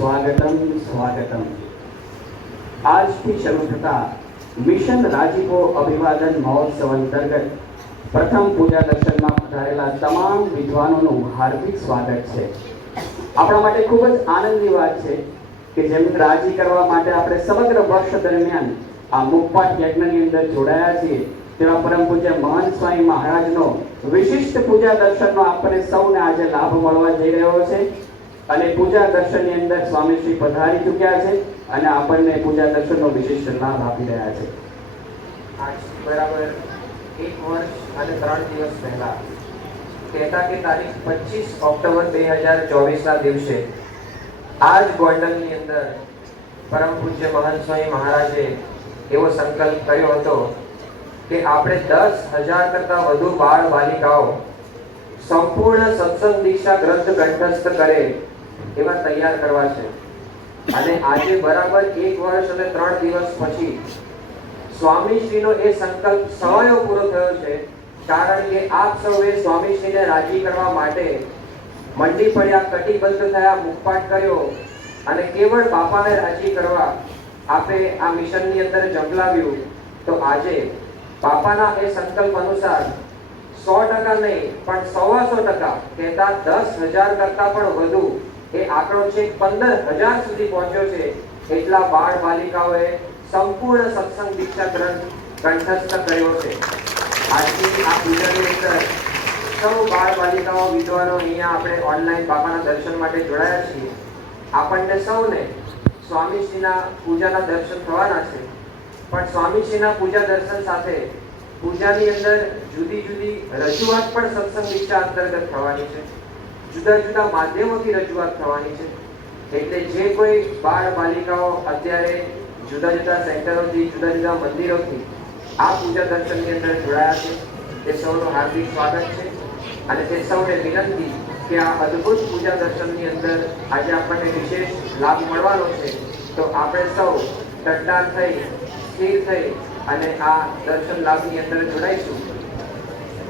સ્વાગતમ સ્વાગતમ। આજથી શરૂ થતા મિશન રાજીપો અભિવાદન મહોત્સવ અંતર્ગત પ્રથમ પૂજા દર્શનમાં પધારેલા તમામ વિદ્વાનોનું હાર્દિક સ્વાગત છે। આપણા માટે ખૂબ જ આનંદની વાત છે કે જેમને રાજી કરવા માટે આપણે સમગ્ર વર્ષ દરમિયાન આ મુખપાઠ યજ્ઞની અંદર જોડાયા છીએ તેવા પરમ પૂજ્ય મહંત સ્વામી મહારાજનો વિશિષ્ટ પૂજા દર્શનનો આપણને સૌને આજે લાભ મળવા જઈ રહ્યો છે અને પૂજા દર્શનની અંદર સ્વામી શ્રી પધારી ચૂક્યા છે અને આપણને પૂજા દર્શનનો વિશિષ્ટ લાભ આપી રહ્યા છે। આજ બરાબર 1 વર્ષ અને 3 દિવસ પહેલા કહેતા કે તારીખ 25 ઓક્ટોબર 2024 ના દિવસે આજ ગોંડલની અંદર પરમ પૂજ્ય મહંત સ્વામી મહારાજે એવો સંકલ્પ કર્યો હતો કે આપણે 10,000 કરતા વધુ બાળ બાલિકાઓ સંપૂર્ણ સત્સંગ દીક્ષા ગ્રંથ કંઠસ્થ કરે એવા તૈયાર કરવા છે અને આજે બરાબર 1 વર્ષ અને 3 દિવસ પછી સ્વામીશ્રીનો એ સંકલ્પ સમયો પૂરો થયો છે કારણ કે આપ સૌએ સ્વામીશ્રીને રાજી કરવા માટે મંડી પડ્યા, કટિબદ્ધ થયા, મુખપાઠ કર્યો અને કેવળ બાપાને રાજી કરવા આપે આ મિશનની અંદર જંપલાવ્યું તો આજે બાપાના એ સંકલ્પ અનુસાર 100% નહીં પણ 125% કહેતા 10,000 કરતા પણ વધુ એ આંકડો છે 15,000 સુધી પહોંચ્યો છે। એટલા બાળ બાલિકાઓએ સંપૂર્ણ સત્સંગ દીક્ષા ગ્રંથ કંઠસ્થ કર્યો છે। આજની આ પૂજાની અંદર સૌ બાળ બાલિકાઓ વિદ્વાનો અહીંયા આપણે ઓનલાઈન બાપાના દર્શન માટે જોડાયા છીએ। આપણને સૌને સ્વામીશ્રીના પૂજાના દર્શન થવાના છે પણ સ્વામીશ્રીના પૂજા દર્શન સાથે પૂજાની અંદર જુદી જુદી રજૂઆત પણ સત્સંગ દીક્ષા અંતર્ગત થવાની છે, જુદા જુદા માધ્યમોથી રજૂઆત થવાની છે। એટલે જે કોઈ બાળ બાલિકાઓ અત્યારે જુદા જુદા સેન્ટરોથી, જુદા જુદા મંદિરોથી આ પૂજા દર્શનની અંદર જોડાયા છે તે સૌનું હાર્દિક સ્વાગત છે અને તે સૌને વિનંતી કે આ અદ્ભુત પૂજા દર્શનની અંદર આજે આપણને વિશેષ લાભ મળવાનો છે તો આપણે સૌ તટદાર થઈ, સ્થિર થઈ અને આ દર્શન લાભની અંદર જોડાઈશું।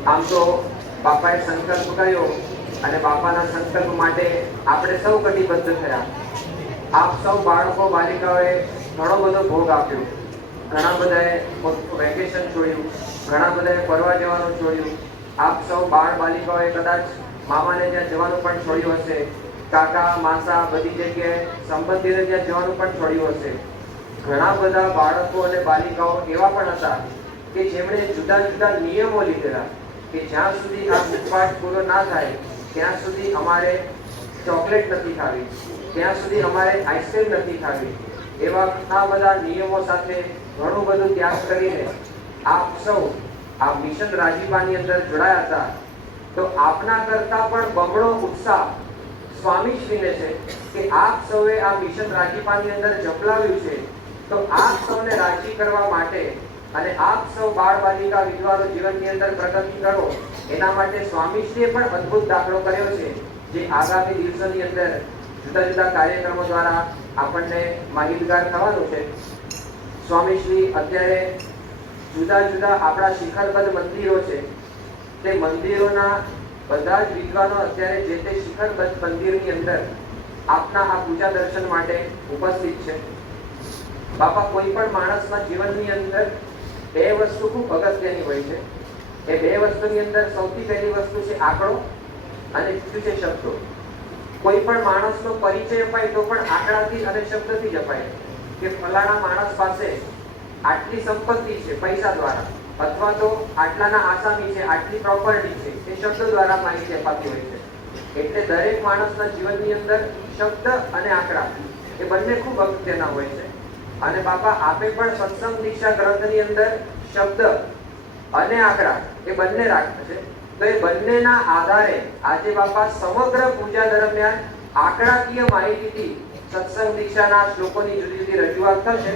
આમ તો બાપાએ સંકલ્પ કર્યો અને બાપાના સંકલ્પ માટે આપણે સૌ કટિબદ્ધ થયા। આપ સૌ બાળકો બાલિકાઓએ ઘણો બધો ભોગ આપ્યો, ઘણા બધાએ વેકેશન છોડ્યું, ઘણા બધાએ ફરવા જવાનું છોડ્યું। આપ સૌ બાળ બાલિકાઓએ કદાચ મામાને ત્યાં જવાનું પણ છોડ્યું હશે, કાકા માસા બધી જગ્યાએ સંબંધીને ત્યાં જવાનું પણ છોડ્યું હશે। ઘણા બધા બાળકો અને બાલિકાઓ એવા પણ હતા કે જેમણે જુદા જુદા નિયમો લીધેલા કે જ્યાં સુધી આ મુખપાઠ પૂરો ના થાય ત્યાં સુધી અમારે ચોકલેટ નથી ખાવી, ત્યાં સુધી અમારે આઈસ્ક્રીમ નથી ખાવી, એવા ઘણા બધા નિયમો સાથે ઘણું બધું ત્યાગ કરીને આપ સૌ આ મિશન રાજીપાની અંદર જોડાયા હતા તો આપના કરતા પણ બમણો ઉત્સાહ સ્વામીશ્રીને છે કે આપ સૌએ આ મિશન રાજીપાની અંદર જંપલાવ્યું છે તો આપ સૌને રાજી કરવા માટે અને આપ સૌ બાળ બાલિકા વિદ્વાનો જીવનની અંદર પ્રગતિ કરો એના માટે સ્વામીશ્રીએ પણ અદ્ભુત દાખલો કર્યો છે જે આગામી દિવસોની અંદર જુદા જુદા કાર્યક્રમો દ્વારા આપણને માહિતગાર થવાનું છે। સ્વામીશ્રી અત્યારે જુદા જુદા આપણા શિખરબદ્ધ મંદિરો છે તે મંદિરોના બધા જ વિદ્વાનો અત્યારે જે તે શિખરબદ્ધ મંદિરની અંદર આપના આ પૂજા દર્શન માટે ઉપસ્થિત છે। બાપા કોઈ પણ માણસના જીવનની અંદર બે વસ્તુ ખૂબ અગત્યની હોય છે। એ બે વસ્તુની અંદર સૌથી પહેલી વસ્તુ છે આંકડો અને બીજું છે શબ્દો। કોઈ પણ માણસનો પરિચય અપાય તો પણ આંકડાથી અને શબ્દથી જ અપાય કે ફલાણા માણસ પાસે આટલી સંપત્તિ છે પૈસા દ્વારા અથવા તો આટલાના આસામી છે, આટલી પ્રોપર્ટી છે, એ શબ્દો દ્વારા માહિતી અપાતી હોય છે। એટલે દરેક માણસના જીવનની અંદર શબ્દ અને આંકડા એ બંને ખૂબ અગત્યના હોય છે અને બાપા આપે પણ સત્સંગ દીક્ષા ગ્રંથની અંદર શબ્દ અને આંકડા એ બંને રાખ્યા છે તો એ બંનેના આધારે આજે બાપા સમગ્ર પૂજા દરમિયાન આંકડાકીય માહિતીથી સત્સંગ દીક્ષાના શ્લોકોની જુદી જુદી રજૂઆત થશે।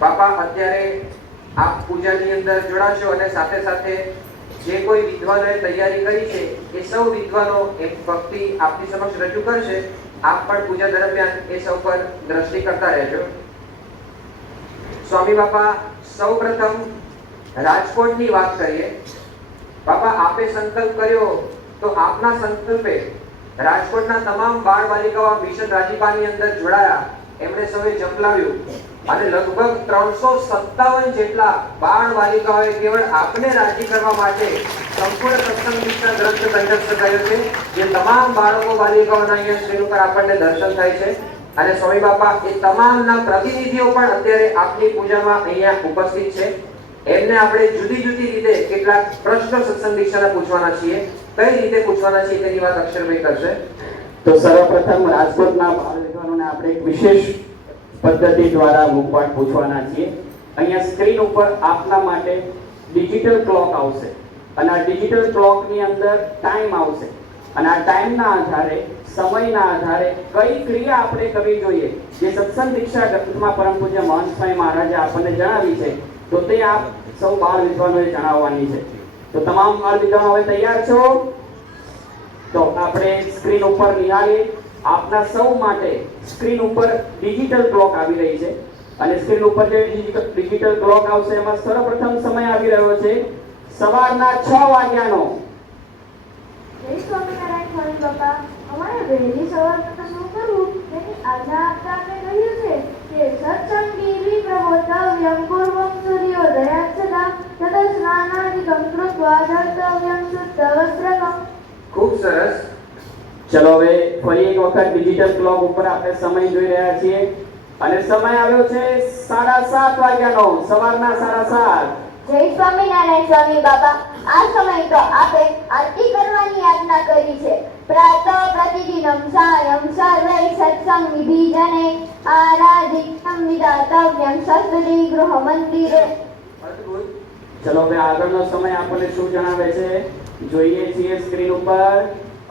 બાપા અત્યારે આપ પૂજાની અંદર જોડાશો અને સાથે સાથે જે કોઈ વિદ્વાનોએ તૈયારી કરી છે એ સૌ વિદ્વાનો એક ભક્તિ આપની સમક્ષ રજૂ કરશે। આપ પણ પૂજા દરમિયાન એ સૌ પર દ્રષ્ટિ કરતા રહેજો। સ્વામી બાપા સૌપ્રથમ રાજકોટની વાત કરીએ। બાપા આપે સંકલ્પ કર્યો તો આપના સંકલ્પે રાજકોટના તમામ બાળ બાલિકાઓ મિશન રાજીપાની અંદર જોડાયા, એમણે સૌએ ઝંપલાવ્યું અને લગભગ 357 જેટલા બાળ બાલિકાઓએ કેવળ આપને રાજી કરવા માટે સંપૂર્ણ સત્સંગ દીક્ષા ગ્રંથ કંઠસ્થ કર્યો છે, જે તમામ બાળકો બાલિકાઓના અહીંયા સ્ક્રીન ઉપર આપણને દર્શન થાય છે. અને સ્વામી બાપા એ તમામના પ્રતિનિધિઓ પણ અત્યારે આપની પૂજામાં અહીંયા ઉપસ્થિત છે. એમને આપણે જુદી જુદી રીતે કેટલાક પ્રશ્નો સત્સંગ દીક્ષાના પૂછવાના છીએ. કઈ રીતે પૂછવાના છીએ તેની વાત અક્ષરભાઈ કરશે. તો સર્વપ્રથમ રાજકોટના બાળ વિદ્વાનોને આપણે એક વિશેષ પદ્ધતિ દ્વારા મુખપાઠ પૂછવાના છીએ. અહીંયા સ્ક્રીન ઉપર આપના માટે ડિજિટલ ક્લોક આવશે અને આ ડિજિટલ ક્લોકની અંદર ટાઈમ આવશે અને આ ટાઈમના આધારે સમયના આધારે કઈ ક્રિયા આપણે કરવી જોઈએ, જે સત્સંગ દીક્ષા ગ્રંથમાં પરમ પૂજ્ય મહંત સ્વામી મહારાજે આપણને જણાવી છે, તો તે આપ સૌ બાળ વિદ્વાનોએ જણાવવાની છે. તો તમામ બાળ વિદ્વાનો હવે તૈયાર છો? તો આપણે સ્ક્રીન ઉપર નિહાળીએ. આપના સૌ માટે સ્ક્રીન ઉપર ડિજિટલ ક્લોક આવી રહી છે અને સ્ક્રીન ઉપર જે ડિજિટલ ક્લોક આવશે એમાં સર્વપ્રથમ સમય આવી રહ્યો છે સવારના 6 વાગ્યાનો. જય સ્વામિનારાયણ સ્વામી બાપા. અમારે વહેલી સવારમાં શું કરવું તેની આજ્ઞા આપતા આપણે કહ્યું છે કે સત્સંગી વિપ્રબોધવ્યમ પૂર્વમ સૂર્યોદયાત સદા તદ સ્નાનાદિકં કૃત્વા ધર્તવ્યમ શુદ્ધ વસ્ત્રકમ. ખૂબ સરસ. ચલો હવે ફરી એક વખત ડિજિટલ ક્લોક ઉપર આપણે સમય જોઈ રહ્યા છીએ અને સમય આવ્યો છે 7:30 વાગ્યાનો, સવારના 7:30. જય સ્વામિનારાયણ સ્વામી બાપા. આ સમય તો આપણે આરતી કરવાની આજ્ઞા કરી છે. પ્રાતઃ પ્રતિદિનમ સાયં સર્વૈ સત્સંગ વિભીજને આરાધિતમ વિદાતવ્યમ સસ્વદી ગૃહ મંદિરે. અદ્ભુત. ચલો હવે આગળનો સમય આપણને શું જણાવે છે જોઈએ છીએ સ્ક્રીન ઉપર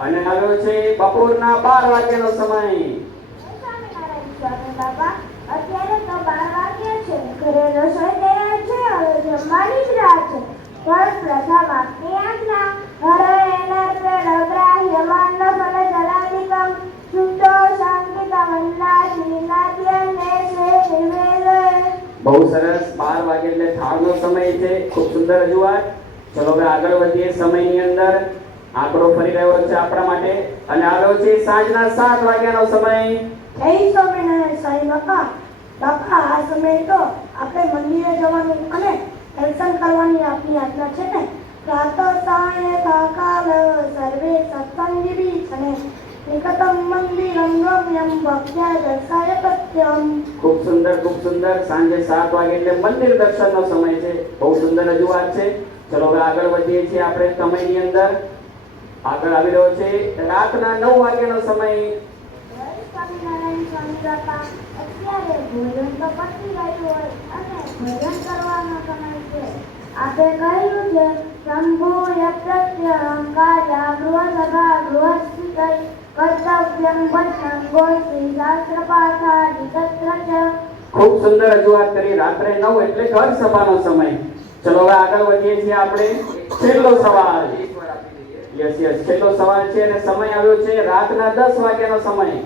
અને આવ્યો છે બપોરના 12 વાગ્યાનો સમય. જય સ્વામિનારાયણ સ્વામી બાપા. અત્યારે તો 12 વાગ્યા છે. ઘરે રસોઈ તૈયાર છે. હવે જમવાની જ રાહ છે. પણ પ્રથમ આપની આજ્ઞા. હરે એનર્તે ડગ્રાહ્યમાન ફલ જલાધિકમ શુદ્ધો શાંતિકા વંદના શ્રીનાથ્યને શે નિવેદે. બહુ સરસ. 12 વાગે એટલે થાળનો સમય છે. ખૂબ સુંદર રજૂઆત. ચલો હવે આગળ વધીએ. સમયની અંદર આંકડો ફરી રહ્યો છે આપણા માટે અને આવ્યો છે સાંજના 7 વાગ્યાનો સમય. જય સ્વામિનારાયણ સ્વામી બાપા. બાપા આ સમય તો આપણે મંદિરે જવાનું અને દર્શન કરવાની આપની આજ્ઞા છે ને. પ્રાતઃ સાયે સાકાલ સર્વે સત્સંગી બીજને નિકટમ મંદિરમ રમ્યમ ભક્ત્યા દર્શાય સત્યમ. ખૂબ સુંદર, ખૂબ સુંદર. સાંજે 7 વાગે એટલે મંદિર દર્શનનો સમય છે. બહુ સુંદર રજૂઆત છે. ચલો હવે આગળ વધીએ છીએ આપણે સમયની અંદર. આગળ આવી રહ્યો છે રાતના 9 વાગ્યાનો સમય. જય સ્વામિનારાયણ સ્વામી બાપા. અત્યારે ભોજન તો પતી ગયું હોય અને ભજન કરવાનો સમય છે. આપે કહ્યું છે શંભુય પ્રત્યહંકાર ગૃહસભા ગૃહસ્થિતૈ કર્તવ્યમ વચનં ગોષ્ઠી શાસ્ત્ર પાઠાદિ તત્ર ચ. ખૂબ સુંદર રજૂઆત કરી. રાત્રે 9 એટલે ઘર સભાનો સમય. ચલો હવે આગળ વધીએ છીએ આપણે. છેલ્લો સવાલ. એકવાર આપી દઈએ. યસ છેલ્લો સવાલ છે અને સમય આવ્યો છે રાતના 10 વાગ્યાનો સમય.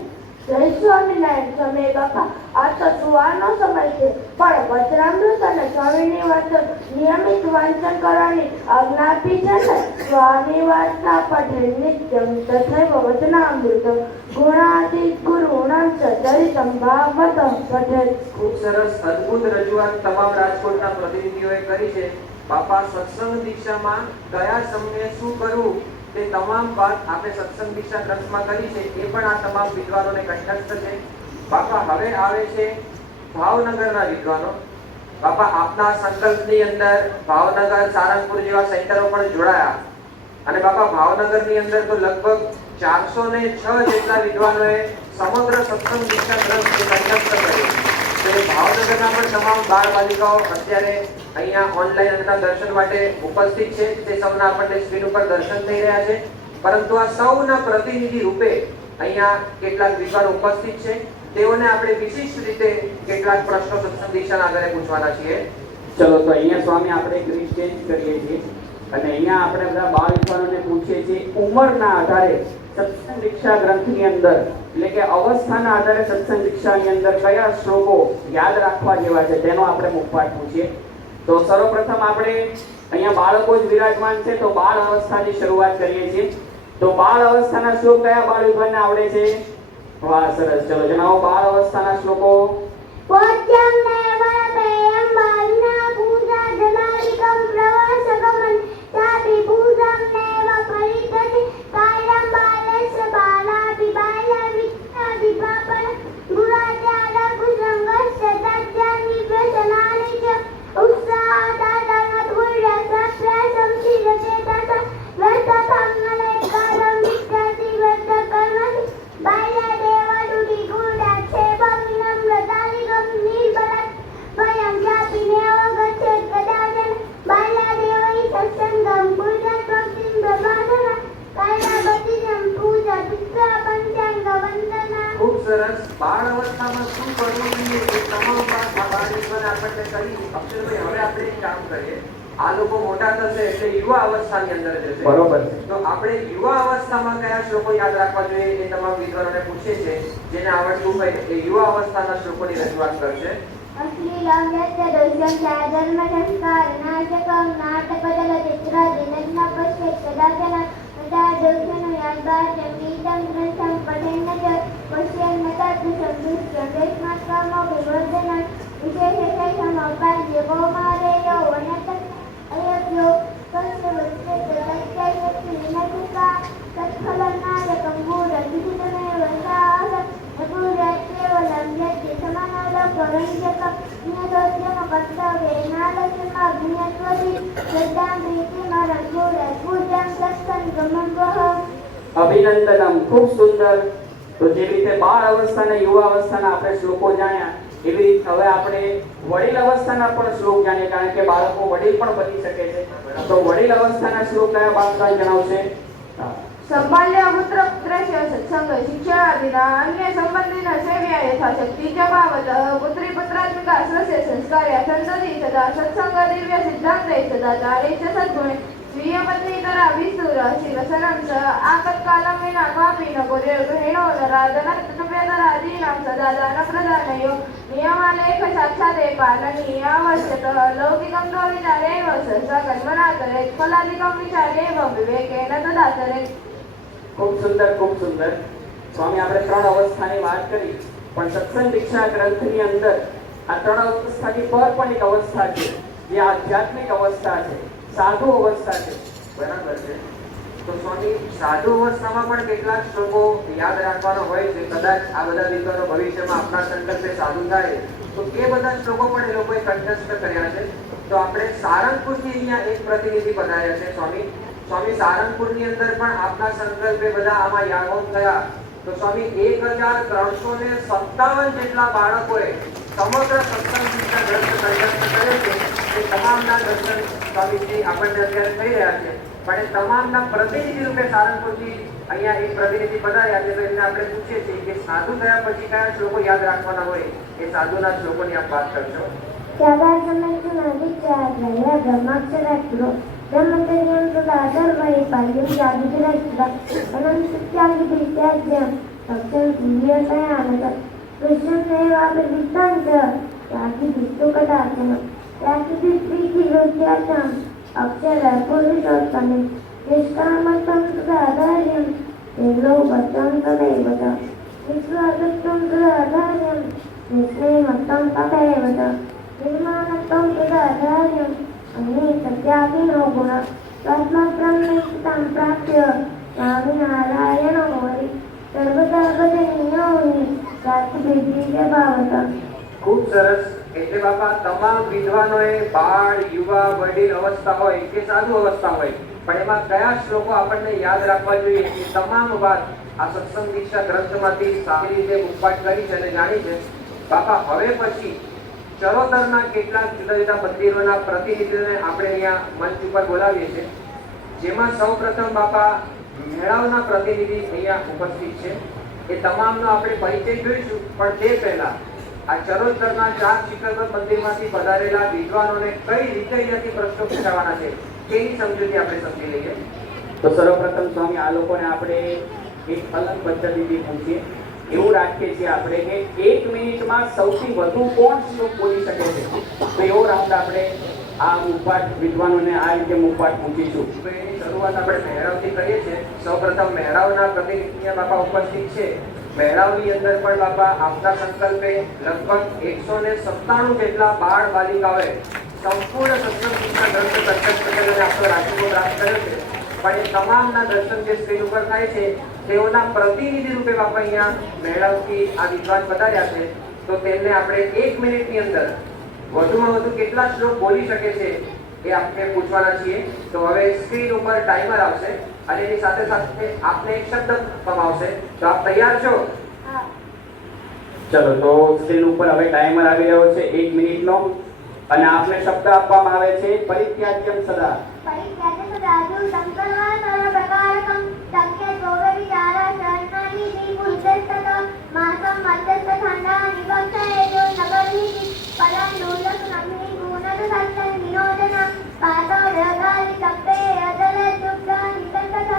જય સ્વામિનારાયણ સ્વામી બાપા. આ તો સુવાનો સમય છે, પણ વચનામૃત અને સ્વામીની વાતો નિયમિત વાંચન કરવાની આજ્ઞા આપી છે ને. સ્વામી વાર્તા પઠે નિત્યમ તથૈવ વચનામૃત ગુણાદિ ગુરુણાં ચ ચરિતમ ભાગવત પઠે. ખૂબ સરસ. અદ્ભુત રજૂઆત તમામ રાજકોટના પ્રતિનિધિઓએ કરી છે. બાપા સત્સંગ દીક્ષામાં કયા સમયે શું કરવું તે તમામ વાત આપણે સત્સંગ દીક્ષા ગ્રંથમાં કરી છે. એ પણ આ તમામ વિદ્વાનોને કંઠસ્થ છે. બાપા હવે આવે છે ભાવનગરના વિદ્વાનો. બાપા આપના સંકલ્પની અંદર ભાવનગર, સારંગપુર જેવા સેન્ટરો પણ જોડાયા અને બાપા ભાવનગરની અંદર તો લગભગ 406 જેટલા વિદ્વાનોએ સમગ્ર સત્સંગ દીક્ષા ગ્રંથ કંઠસ્થ કર્યો. તો એ ભાવનગરના પણ તમામ બાળ બાલિકાઓ અત્યારે અહીંયા ઓનલાઈન અંતના દર્શન માટે ઉપસ્થિત છે. તે સૌના આપણને સ્ક્રીન ઉપર દર્શન થઈ રહ્યા છે. પરંતુ આ સૌના પ્રતિનિધિ રૂપે અહીંયા કેટલાક વિદ્વાન ઉપસ્થિત છે. તેઓને આપણે વિશિષ્ટ રીતે કેટલાક પ્રશ્નો સત્સંગ દીક્ષાના આધારે પૂછવાના છીએ. ચલો તો અહીંયા સ્વામી આપણે એક રીત ચેન્જ કરીએ છીએ અને અહીંયા આપણે બધા બાળ વિદ્વાનોને પૂછીએ છીએ ઉંમરના આધારે સત્સંગ દીક્ષા ગ્રંથની અંદર એટલે કે અવસ્થાના આધારે સત્સંગ દીક્ષાની અંદર કયા શ્લોકો યાદ રાખવા જેવા છે તેનો આપણે મુખપાઠ પૂછીએ. તો સર્વપ્રથમ આપણે અહીંયા બાળકો જ વિરાજમાન છે તો બાળ અવસ્થાની શરૂઆત કરીએ છીએ. તો બાળ અવસ્થાના શ્લોક કયા બાળ વિદ્વાનને આવડે છે? વાહ, સરસ. ચલો જણાવો બાળ અવસ્થાના શ્લોકો. પોચ્યમ નૈવતેયં બાલિના પૂજા જલાલિકં પ્રવાસગમન ચાપી પૂજાં નૈવ પરિતતિ કાયં બાલસ્ય બાલાપી બાલ્ય વિદ્યાપી પાપન ગુરાત્યાદ કુસંગસ્ય તજ્જાનિ વ્યસનાનિ ચ ઉત્સાહાદાનતુર્ય સપ્રસંસિદતે તત વર્તકંગલે કારં વિદ્યાતિ વર્તકર્મતિ બાલ્ય દેવદુતિ ગુડાક્ષેપં વિનમ્રતાલિકં નિર્બલં ભયં ચાપિનેવ ગચ્છેત કદાચન બાલ્યદેવૈ સત્સંગં પૂજત્વક્તિં પ્રભાસન કાયનાબતિજં પૂજા પિત્રા પંચાંગ વંદના. ખૂબ સરસ. બાળ અવસ્થામાં શું કરવું જોઈએ એ તમામ વાત આ બાળ વિદ્વાને આપણને કહી. અક્ષરભાઈ, હવે આપણે એક કામ કરીએ. આ લોકો મોટા થશે એટલે યુવા અવસ્થાની અંદર જશે. બરોબર છે. તો આપણે યુવા અવસ્થામાં કયા શ્લોકો યાદ રાખવા જોઈએ એ તમામ વિદ્વાનોને પૂછે છે. જેને આવડતું હોય એ યુવા અવસ્થાના શ્લોકોની રજૂઆત કરશે. અશ્લીલં યસ્ય દોષં ધર્મ સંસ્કાર નાશકં નાટકદલ ચિત્ર દિનજ્ઞ પશ્યેત કદાચન તથા દોષનો યાદબાજ્યં ગીતં ગ્રંથં પઠેન્ન ચ પશ્યેન્ન તદ્દુષં દુષ્યં દેશમાત્મો વિવર્ધનં વિશેષેષમ અપાદ્ય કૌમારેયો વનત અયવ્યો કસ્ય વચ્ચેત તત્યયસ્ય વિનતિકા તત્ફલનાયકં ગૂઢ વંશાહ કેવલં યત્તિ સમાનલોકરંજકં જ્ઞાતોદ્યમ કર્તવ્યેનાલક્ષ્માગ્ન્યત્વતિ શ્રદ્ધાં પ્રીતિમરં ગૂઢ પૂજાં સત્સંગમંગઃ. અભિનંદનમ. ખૂબ સુંદર. તો જે રીતે બાળ અવસ્થા અને યુવા અવસ્થાના આપણે શ્લોકો જાણ્યા એવી રીતે હવે આપણે વડીલ અવસ્થાના પણ શ્લોક જાણીએ, કારણ કે બાળકો વડીલ પણ બની શકે છે. તો વડીલ અવસ્થાના શ્લોક કયા બાળકો જણાવશે? સંબાલ્ય પુત્ર પુત્રસ્ય સત્સંગ શિક્ષણાદિના અન્ય સંબંધિના સેવ્યા યથાશક્તિ ચ ભાવતઃ પુત્રી પુત્રાત્મિકા સ્વસ્ય સંસ્કાર્ય સંતતિ સદા સત્સંગ દિવ્ય સિદ્ધાંતે સદાચારે ચ સદ્ગુણે સ્વીય પત્નીતરા વિસ્તુર શિવસરં ચ આપત્કાલં વિના ક્વાપી ન ગુરુર્ગૃહિણો નરાદનતપ્યતરા દીનાં સદા દાન પ્રદાનયો નિયમાલેખ સાક્ષાતે પાલનીય આવશ્યકઃ લૌકિકં તો વિચારેવ સકલ્પના કરેત ફલાદિકં વિચારેવ વિવેકેન તદાચરેત. ખૂબ સુંદર, ખૂબ સુંદર. સ્વામી, આપણે ત્રણ અવસ્થાની વાત કરી, પણ સત્સંગ દીક્ષા ગ્રંથની અંદર આ ત્રણ અવસ્થાની પર પણ એક અવસ્થા છે જે આધ્યાત્મિક અવસ્થા છે, સાધુ અવસ્થા છે. બરાબર છે. તો સ્વામી, સાધુ અવસ્થામાં પણ કેટલાક શ્લોકો યાદ રાખવાનો હોય છે. કદાચ આ બધા વિદ્વાનો ભવિષ્યમાં આપણા સંકલ્પે સાધુ થાય તો એ બધા શ્લોકો પણ એ લોકોએ કંઠસ્થ કર્યા છે. તો આપણે સારંગપુરથી અહીંયા એક પ્રતિનિધિ બનાવ્યા છે. સ્વામી, સારંગપુરની અંદર પણ આપના સંકલ્પે બધા આમાં યાગો થયા. તો સ્વામી 1357 જેટલા બાળકોએ સમગ્ર સત્સંગ દીક્ષા ગ્રંથ કંઠસ્થ કર્યો છે. એ તમામના દર્શન સ્વામીજી આપણને અત્યારે થઈ રહ્યા છે. પણ એ તમામના પ્રતિનિધિ રૂપે સારંગપુરથી અહીંયા એક પ્રતિનિધિ બનાવ્યા છે. તો એમને આપણે પૂછીએ છીએ કે સાધુ થયા પછી કયા શ્લોકો યાદ રાખવાના હોય એ સાધુના શ્લોકોની આપ વાત કરશો. ત્યાગા સમંજના વિચારલય બ્રહ્માક્ષરાક્ષરો બ્રહ્મચર્યં સદાધર્મૈ પાલ્યં જાગૃતિરસ્તા અનંતત્યાગિત્યાજ્યં ભક્ષ્યં સૂર્યતયાનત કૃષ્ણમેવાપરિવૃત્तं ચ ત્યાગિતિસ્તુ કદાચન ત્યાગિતિસ્ત્રીજીવત્યાચાં અક્ષર પુરુષોત્તમે નિષ્કામત્વં સદાધાર્યં નિર્લોભત્વં તદૈવ ચ વિશ્વાસત્વં સદાધાર્યં નિષ્ણેમત્વં તદૈવ ચ निर्माणत्वं सदाधार्यं अन्ये सत्यागिनो गुण तस्मात्ब्रह्मेष्टां प्राप्य स्वामिनारायणो हरि सर्वदा भजनीयो हि सात्विक भावत. ખૂબ સરસ. એટલે બાપા તમામ વિદ્વાનોએ બાળ, યુવા, વડીલ અવસ્થા હોય કે સાધુ અવસ્થા હોય, પણ એમાં કયા શ્લોકો આપણને યાદ રાખવા જોઈએ એ તમામ વાત આ સત્સંગ દીક્ષા ગ્રંથમાંથી સારી રીતે મુખપાઠ કરી છે અને જાણી છે. બાપા, હવે પછી ચરોતરના કેટલાક જુદા જુદા મંદિરોના પ્રતિનિધિઓને આપણે અહીંયા મંચ ઉપર બોલાવીએ છીએ. જેમાં સૌપ્રથમ બાપા મેળાવના પ્રતિનિધિ અહીંયા ઉપસ્થિત છે. એ તમામનો આપણે પરિચય જોઈશું, પણ તે પહેલા આ ચરોતરના 4 શિખરબદ્ધ મંદિરમાંથી પધારેલા વિદ્વાનોને કઈ રીતે અહીંયાથી પ્રશ્નો પૂછાવાના છે તેની સમજૂતી આપણે સમજી લઈએ. તો સર્વપ્રથમ સ્વામી, આ લોકોને આપણે એક અલગ પદ્ધતિથી પૂછીએ. એવું રાખીએ છીએ આપણે કે 1 મિનિટમાં સૌથી વધુ કોણ શ્લોક બોલી શકે છે. તો એવો રાઉન્ડ આપણે આ મુખપાઠ વિદ્વાનોને આ રીતે મુખપાઠ પૂછીશું. તો એની શરૂઆત આપણે મહેરાવથી કરીએ છીએ. સૌપ્રથમ મહેરાવના પ્રતિનિધિ બાપા ઉપસ્થિત છે. મહેરાવની અંદર પણ બાપા આપના સંકલ્પે લગભગ 197 જેટલા બાળ બાલિકાઓએ સંપૂર્ણ સત્સંગ શિક્ષણ ગ્રંથ પ્રત્યક્ષ કરેલ અને આપણો રાજીપો પ્રાપ્ત કર્યો છે. પણ એ તમામના દર્શન જે સ્ક્રીન ઉપર થાય છે તેઓના પ્રતિનિધિ રૂપે બાપા અહીંયા મહેરાવથી આ વિદ્વાન પધાર્યા છે. તો તેમને આપણે 1 મિનિટની અંદર વધુમાં વધુ કેટલા શ્લોક બોલી શકે છે એ આપણે પૂછવાના છીએ. તો હવે સ્ક્રીન ઉપર ટાઈમર આવશે અને એની સાથે સાથે આપને એક શબ્દ આપવામાં આવશે. તો આપ તૈયાર છો? ચલો, તો સ્ક્રીન ઉપર હવે ટાઈમર આવી રહ્યો છે 1 મિનિટનો અને આપને શબ્દ આપવામાં આવે છે પરિત્યાજ્યમ સદા. પરિત્યાજ્યમ સદાજુ સંકલ્પના સર્વપ્રકારકમ તક્કે ગૌરવ વિચારા શરણાની નિપુરુષસ્તત માસમ મધ્યસ્થ ખંડા નિવક્ષયેજો નગરીતિ પલન દુર્લભ નમ્ની ગુણદ સત્સંગ વિનોદન પાદો રગાલી તપ્પે અદલ દુગ્ધા નિકંતક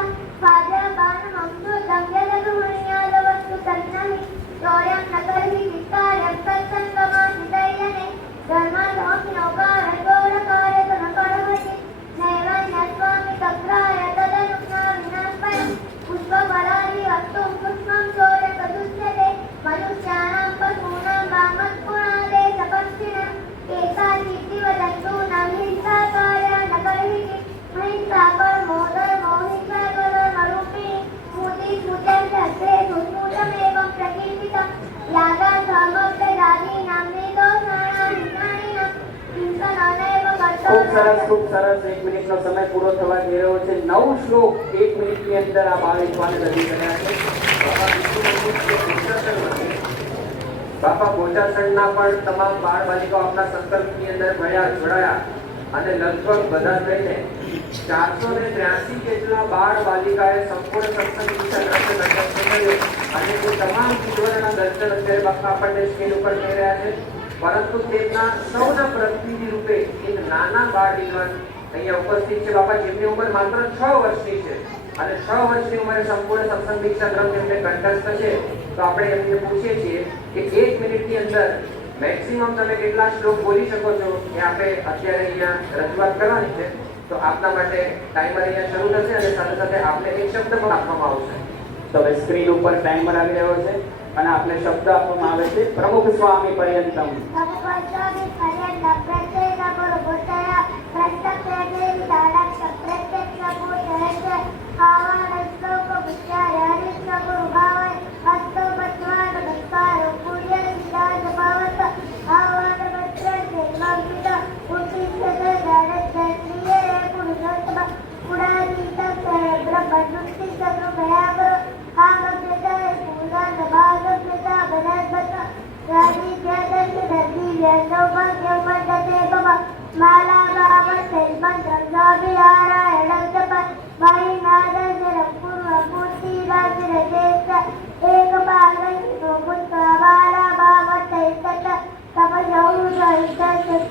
પાદ્યપાન મંસુ દંગ્યદ ગૃહણ્યાદ વસ્તુ તન્નહિ ચોર્યમ નગરી વિસ્તાર્યમ સત્સંગમાં નિદયને ધર્માધમક નૌકાર ગૌરકાર્ય નકળવતિ નૈવન્ય સ્વામી તત્રાય તદનુજ્ઞા વિનાશપયમ પુષ્પફલાની વસ્તુ પુષ્પમ ચોર્ય કદુષ્યતે મનુષ્યાણાં પશૂનાં કામત્પુણાદે સપક્ષિણ કેસાચિત્તિવ જંતુનાં હિંસાકાર્ય નકળહિતિ અહિંસા પર મોદર મોહિંસા કર મરૂપિણી સ્મૃતિ સ્મૃત્યં ધત્તે સુસ્મૃતમેવં પ્રકીર્તિતં યાગા ધર્મપ્રદાની નામ્ની દોષાણા નિશાણીના ચિંતનનેવ કરતો ખૂબ સરસ 1 મિનિટનો સમય પૂરો થવા જઈ રહ્યો છે. 9 શ્લોક 1 મિનિટની અંદર આ બાળ વિદ્વાને રજૂ કર્યા છે. બાપા બોચાસણના પણ તમામ બાળ બાલિકાઓ આપના સંકલ્પની અંદર જોડાયા અને લગભગ બધા થઈને 483 જેટલા બાળ બાલિકાએ સંપૂર્ણ સત્સંગ શિક્ષણ કર્યું અને તે તમામ વિદ્વાનોના દર્શન અત્યારે બાપા આપણને સ્ક્રીન ઉપર થઈ રહ્યા છે. પરંતુ તેમના સૌના પ્રતિનિધિ રૂપે એક નાના બાળ વિદ્વાન અહીંયા ઉપસ્થિત છે બાપા, જેમની ઉંમર માત્ર 6 વર્ષની છે અને 6 વર્ષની ઉંમરે સંપૂર્ણ સત્સંગ દીક્ષા ગ્રંથ એમને કંઠસ્થ છે. તો આપણે એમને પૂછીએ છીએ કે 1 મિનિટની અંદર મેક્સિમમ તમે કેટલા શ્લોક બોલી શકો છો એ આપણે અત્યારે અહીંયા રજૂઆત કરવાની છે. તો આપના માટે ટાઈમર અહીંયા શરૂ થશે અને સાથે સાથે આપને એક શબ્દ પણ આપવામાં આવશે. તો હવે સ્ક્રીન ઉપર ટાઈમર આવી રહ્યો છે અને આપને શબ્દ આપવામાં આવે છે પ્રમુખ સ્વામી પર્યંતમ. સર્વસ્વામી પર્યંતમ પ્રત્યેક પુરુષયા પ્રત્યક્ષે વિધાનક પ્રત્યક્ષ પુરુષય આવાનસ્તોપ વિચાર્ય હરિષ્ઠ ગુરુભાવય હસ્તોપત્વાન નમસ્કારો પુણ્ય વિદાન પાવત આવાન વસ્ત્ર દેવવિદ ઉત્તિષ્ઠતે જડચંદ્રિયે પુરુષોત્તમ પુરાદિત બ્રહ્મદૃષ્ટિ ચક્ર ભયાગર આમજ્યતે પૂર્ણ ભાગજ્યતા બનસ્બત રાજી જયદશ ધરતી વ્યસૌભાગ્યમ વંદતે ભવ માલા ભાવતે મંત્ર સાભિયારાયણ જપ મહિનાદર્શનમ પૂર્વ મૂર્તિ રાજરજેશ એક પાલયિતો પુત્ર બાલા ભાવતે તત તપસૌ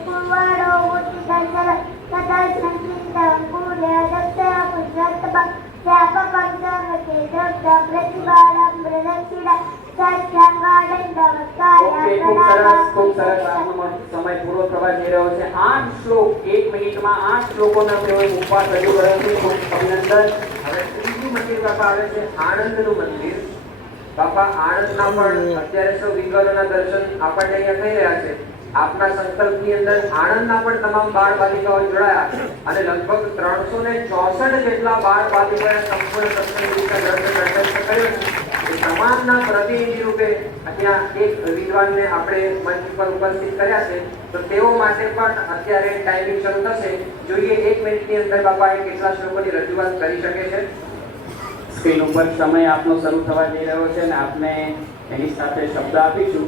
પૂર્વાડો મૂર્તિ દર્શન તથા સંચિતમ પૂર્ય દક્ષ પુષ્યતપ વ્યાપકમ સર્વકે દક્ષ પ્રતિબાલમ પ્રદક્ષિણા ખૂબ સરસ આપનો સમય પૂરો થવા જઈ રહ્યો છે. 8 શ્લોક 1 મિનિટમાં 8 શ્લોકોના તેઓએ ઉપવાસ રજૂ કર્યો છે. ખૂબ અભિનંદન. હવે ત્રીજું મંદિર બાપા આવે છે આણંદનું મંદિર. બાપા આણંદના પણ અત્યારે સૌ વિદ્વાનોના દર્શન આપણને અહીંયા થઈ રહ્યા છે. આપના સંકલ્પની અંદર આણંદના પણ તમામ બાળ બાલિકાઓ જોડાયા અને લગભગ 364 જેટલા બાળ બાલિકાઓએ સંપૂર્ણ સત્સંગ દીક્ષા ગ્રંથ કંઠસ્થ કર્યો છે. એ તમામના પ્રતિનિધિ રૂપે અહીંયા એક વિદ્વાનને આપણે મંચ પર ઉપસ્થિત કર્યા છે. તો તેઓ માટે પણ અત્યારે ટાઈમિંગ શરૂ થશે. જોઈએ 1 મિનિટની અંદર બાપા એ કેટલા શ્લોકોની રજૂઆત કરી શકે છે. સ્ક્રીન ઉપર સમય આપનો શરૂ થવા જઈ રહ્યો છે અને આપને એની સાથે શબ્દ આપીશું.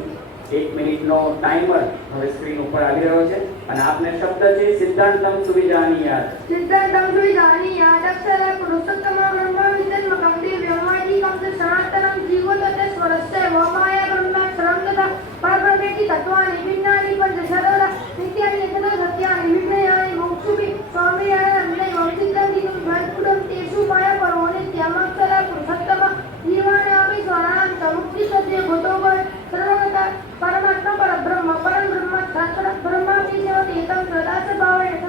1 મિનિટનો ટાઈમર હવે સ્ક્રીન ઉપર આવી રહ્યો છે અને આપને શબ્દ છે સિદ્ધાંતમ સુવિજાનીયાત. સિદ્ધાંતમ સુવિજાનીયાત અક્ષર પુરુષોત્તમ બ્રહ્મ વિદ્યાત્મકમ દિવ્યમૈકમ સનાતનમ જીવોતસ્વરસ્ય વમાય બ્રહ્માક્ષરમ તથા પરબ્રહ્મેતિ તત્વાનિ વિજ્ઞાની પંચશરર નિત્યાનિ તથા સત્યાનિ વિજ્ઞાયાનિ મોક્ષુભિ સ્વામિનારાયણ વિનયમ સિદ્ધાંતિકમ ભયપુરમ તેષુ માયા પરો નિત્યમક્ષર પુરુષોત્તમ જીવાને અપી સ્વરામ મુક્તિ સત્ય ભૂતોગણ સર્વગતા પરમાત્મા પરબ્રહ્મ પરમ બ્રહ્મ શાસ્ત્ર બ્રહ્માપી સેવતિ તમ સદાસ ભાવેણ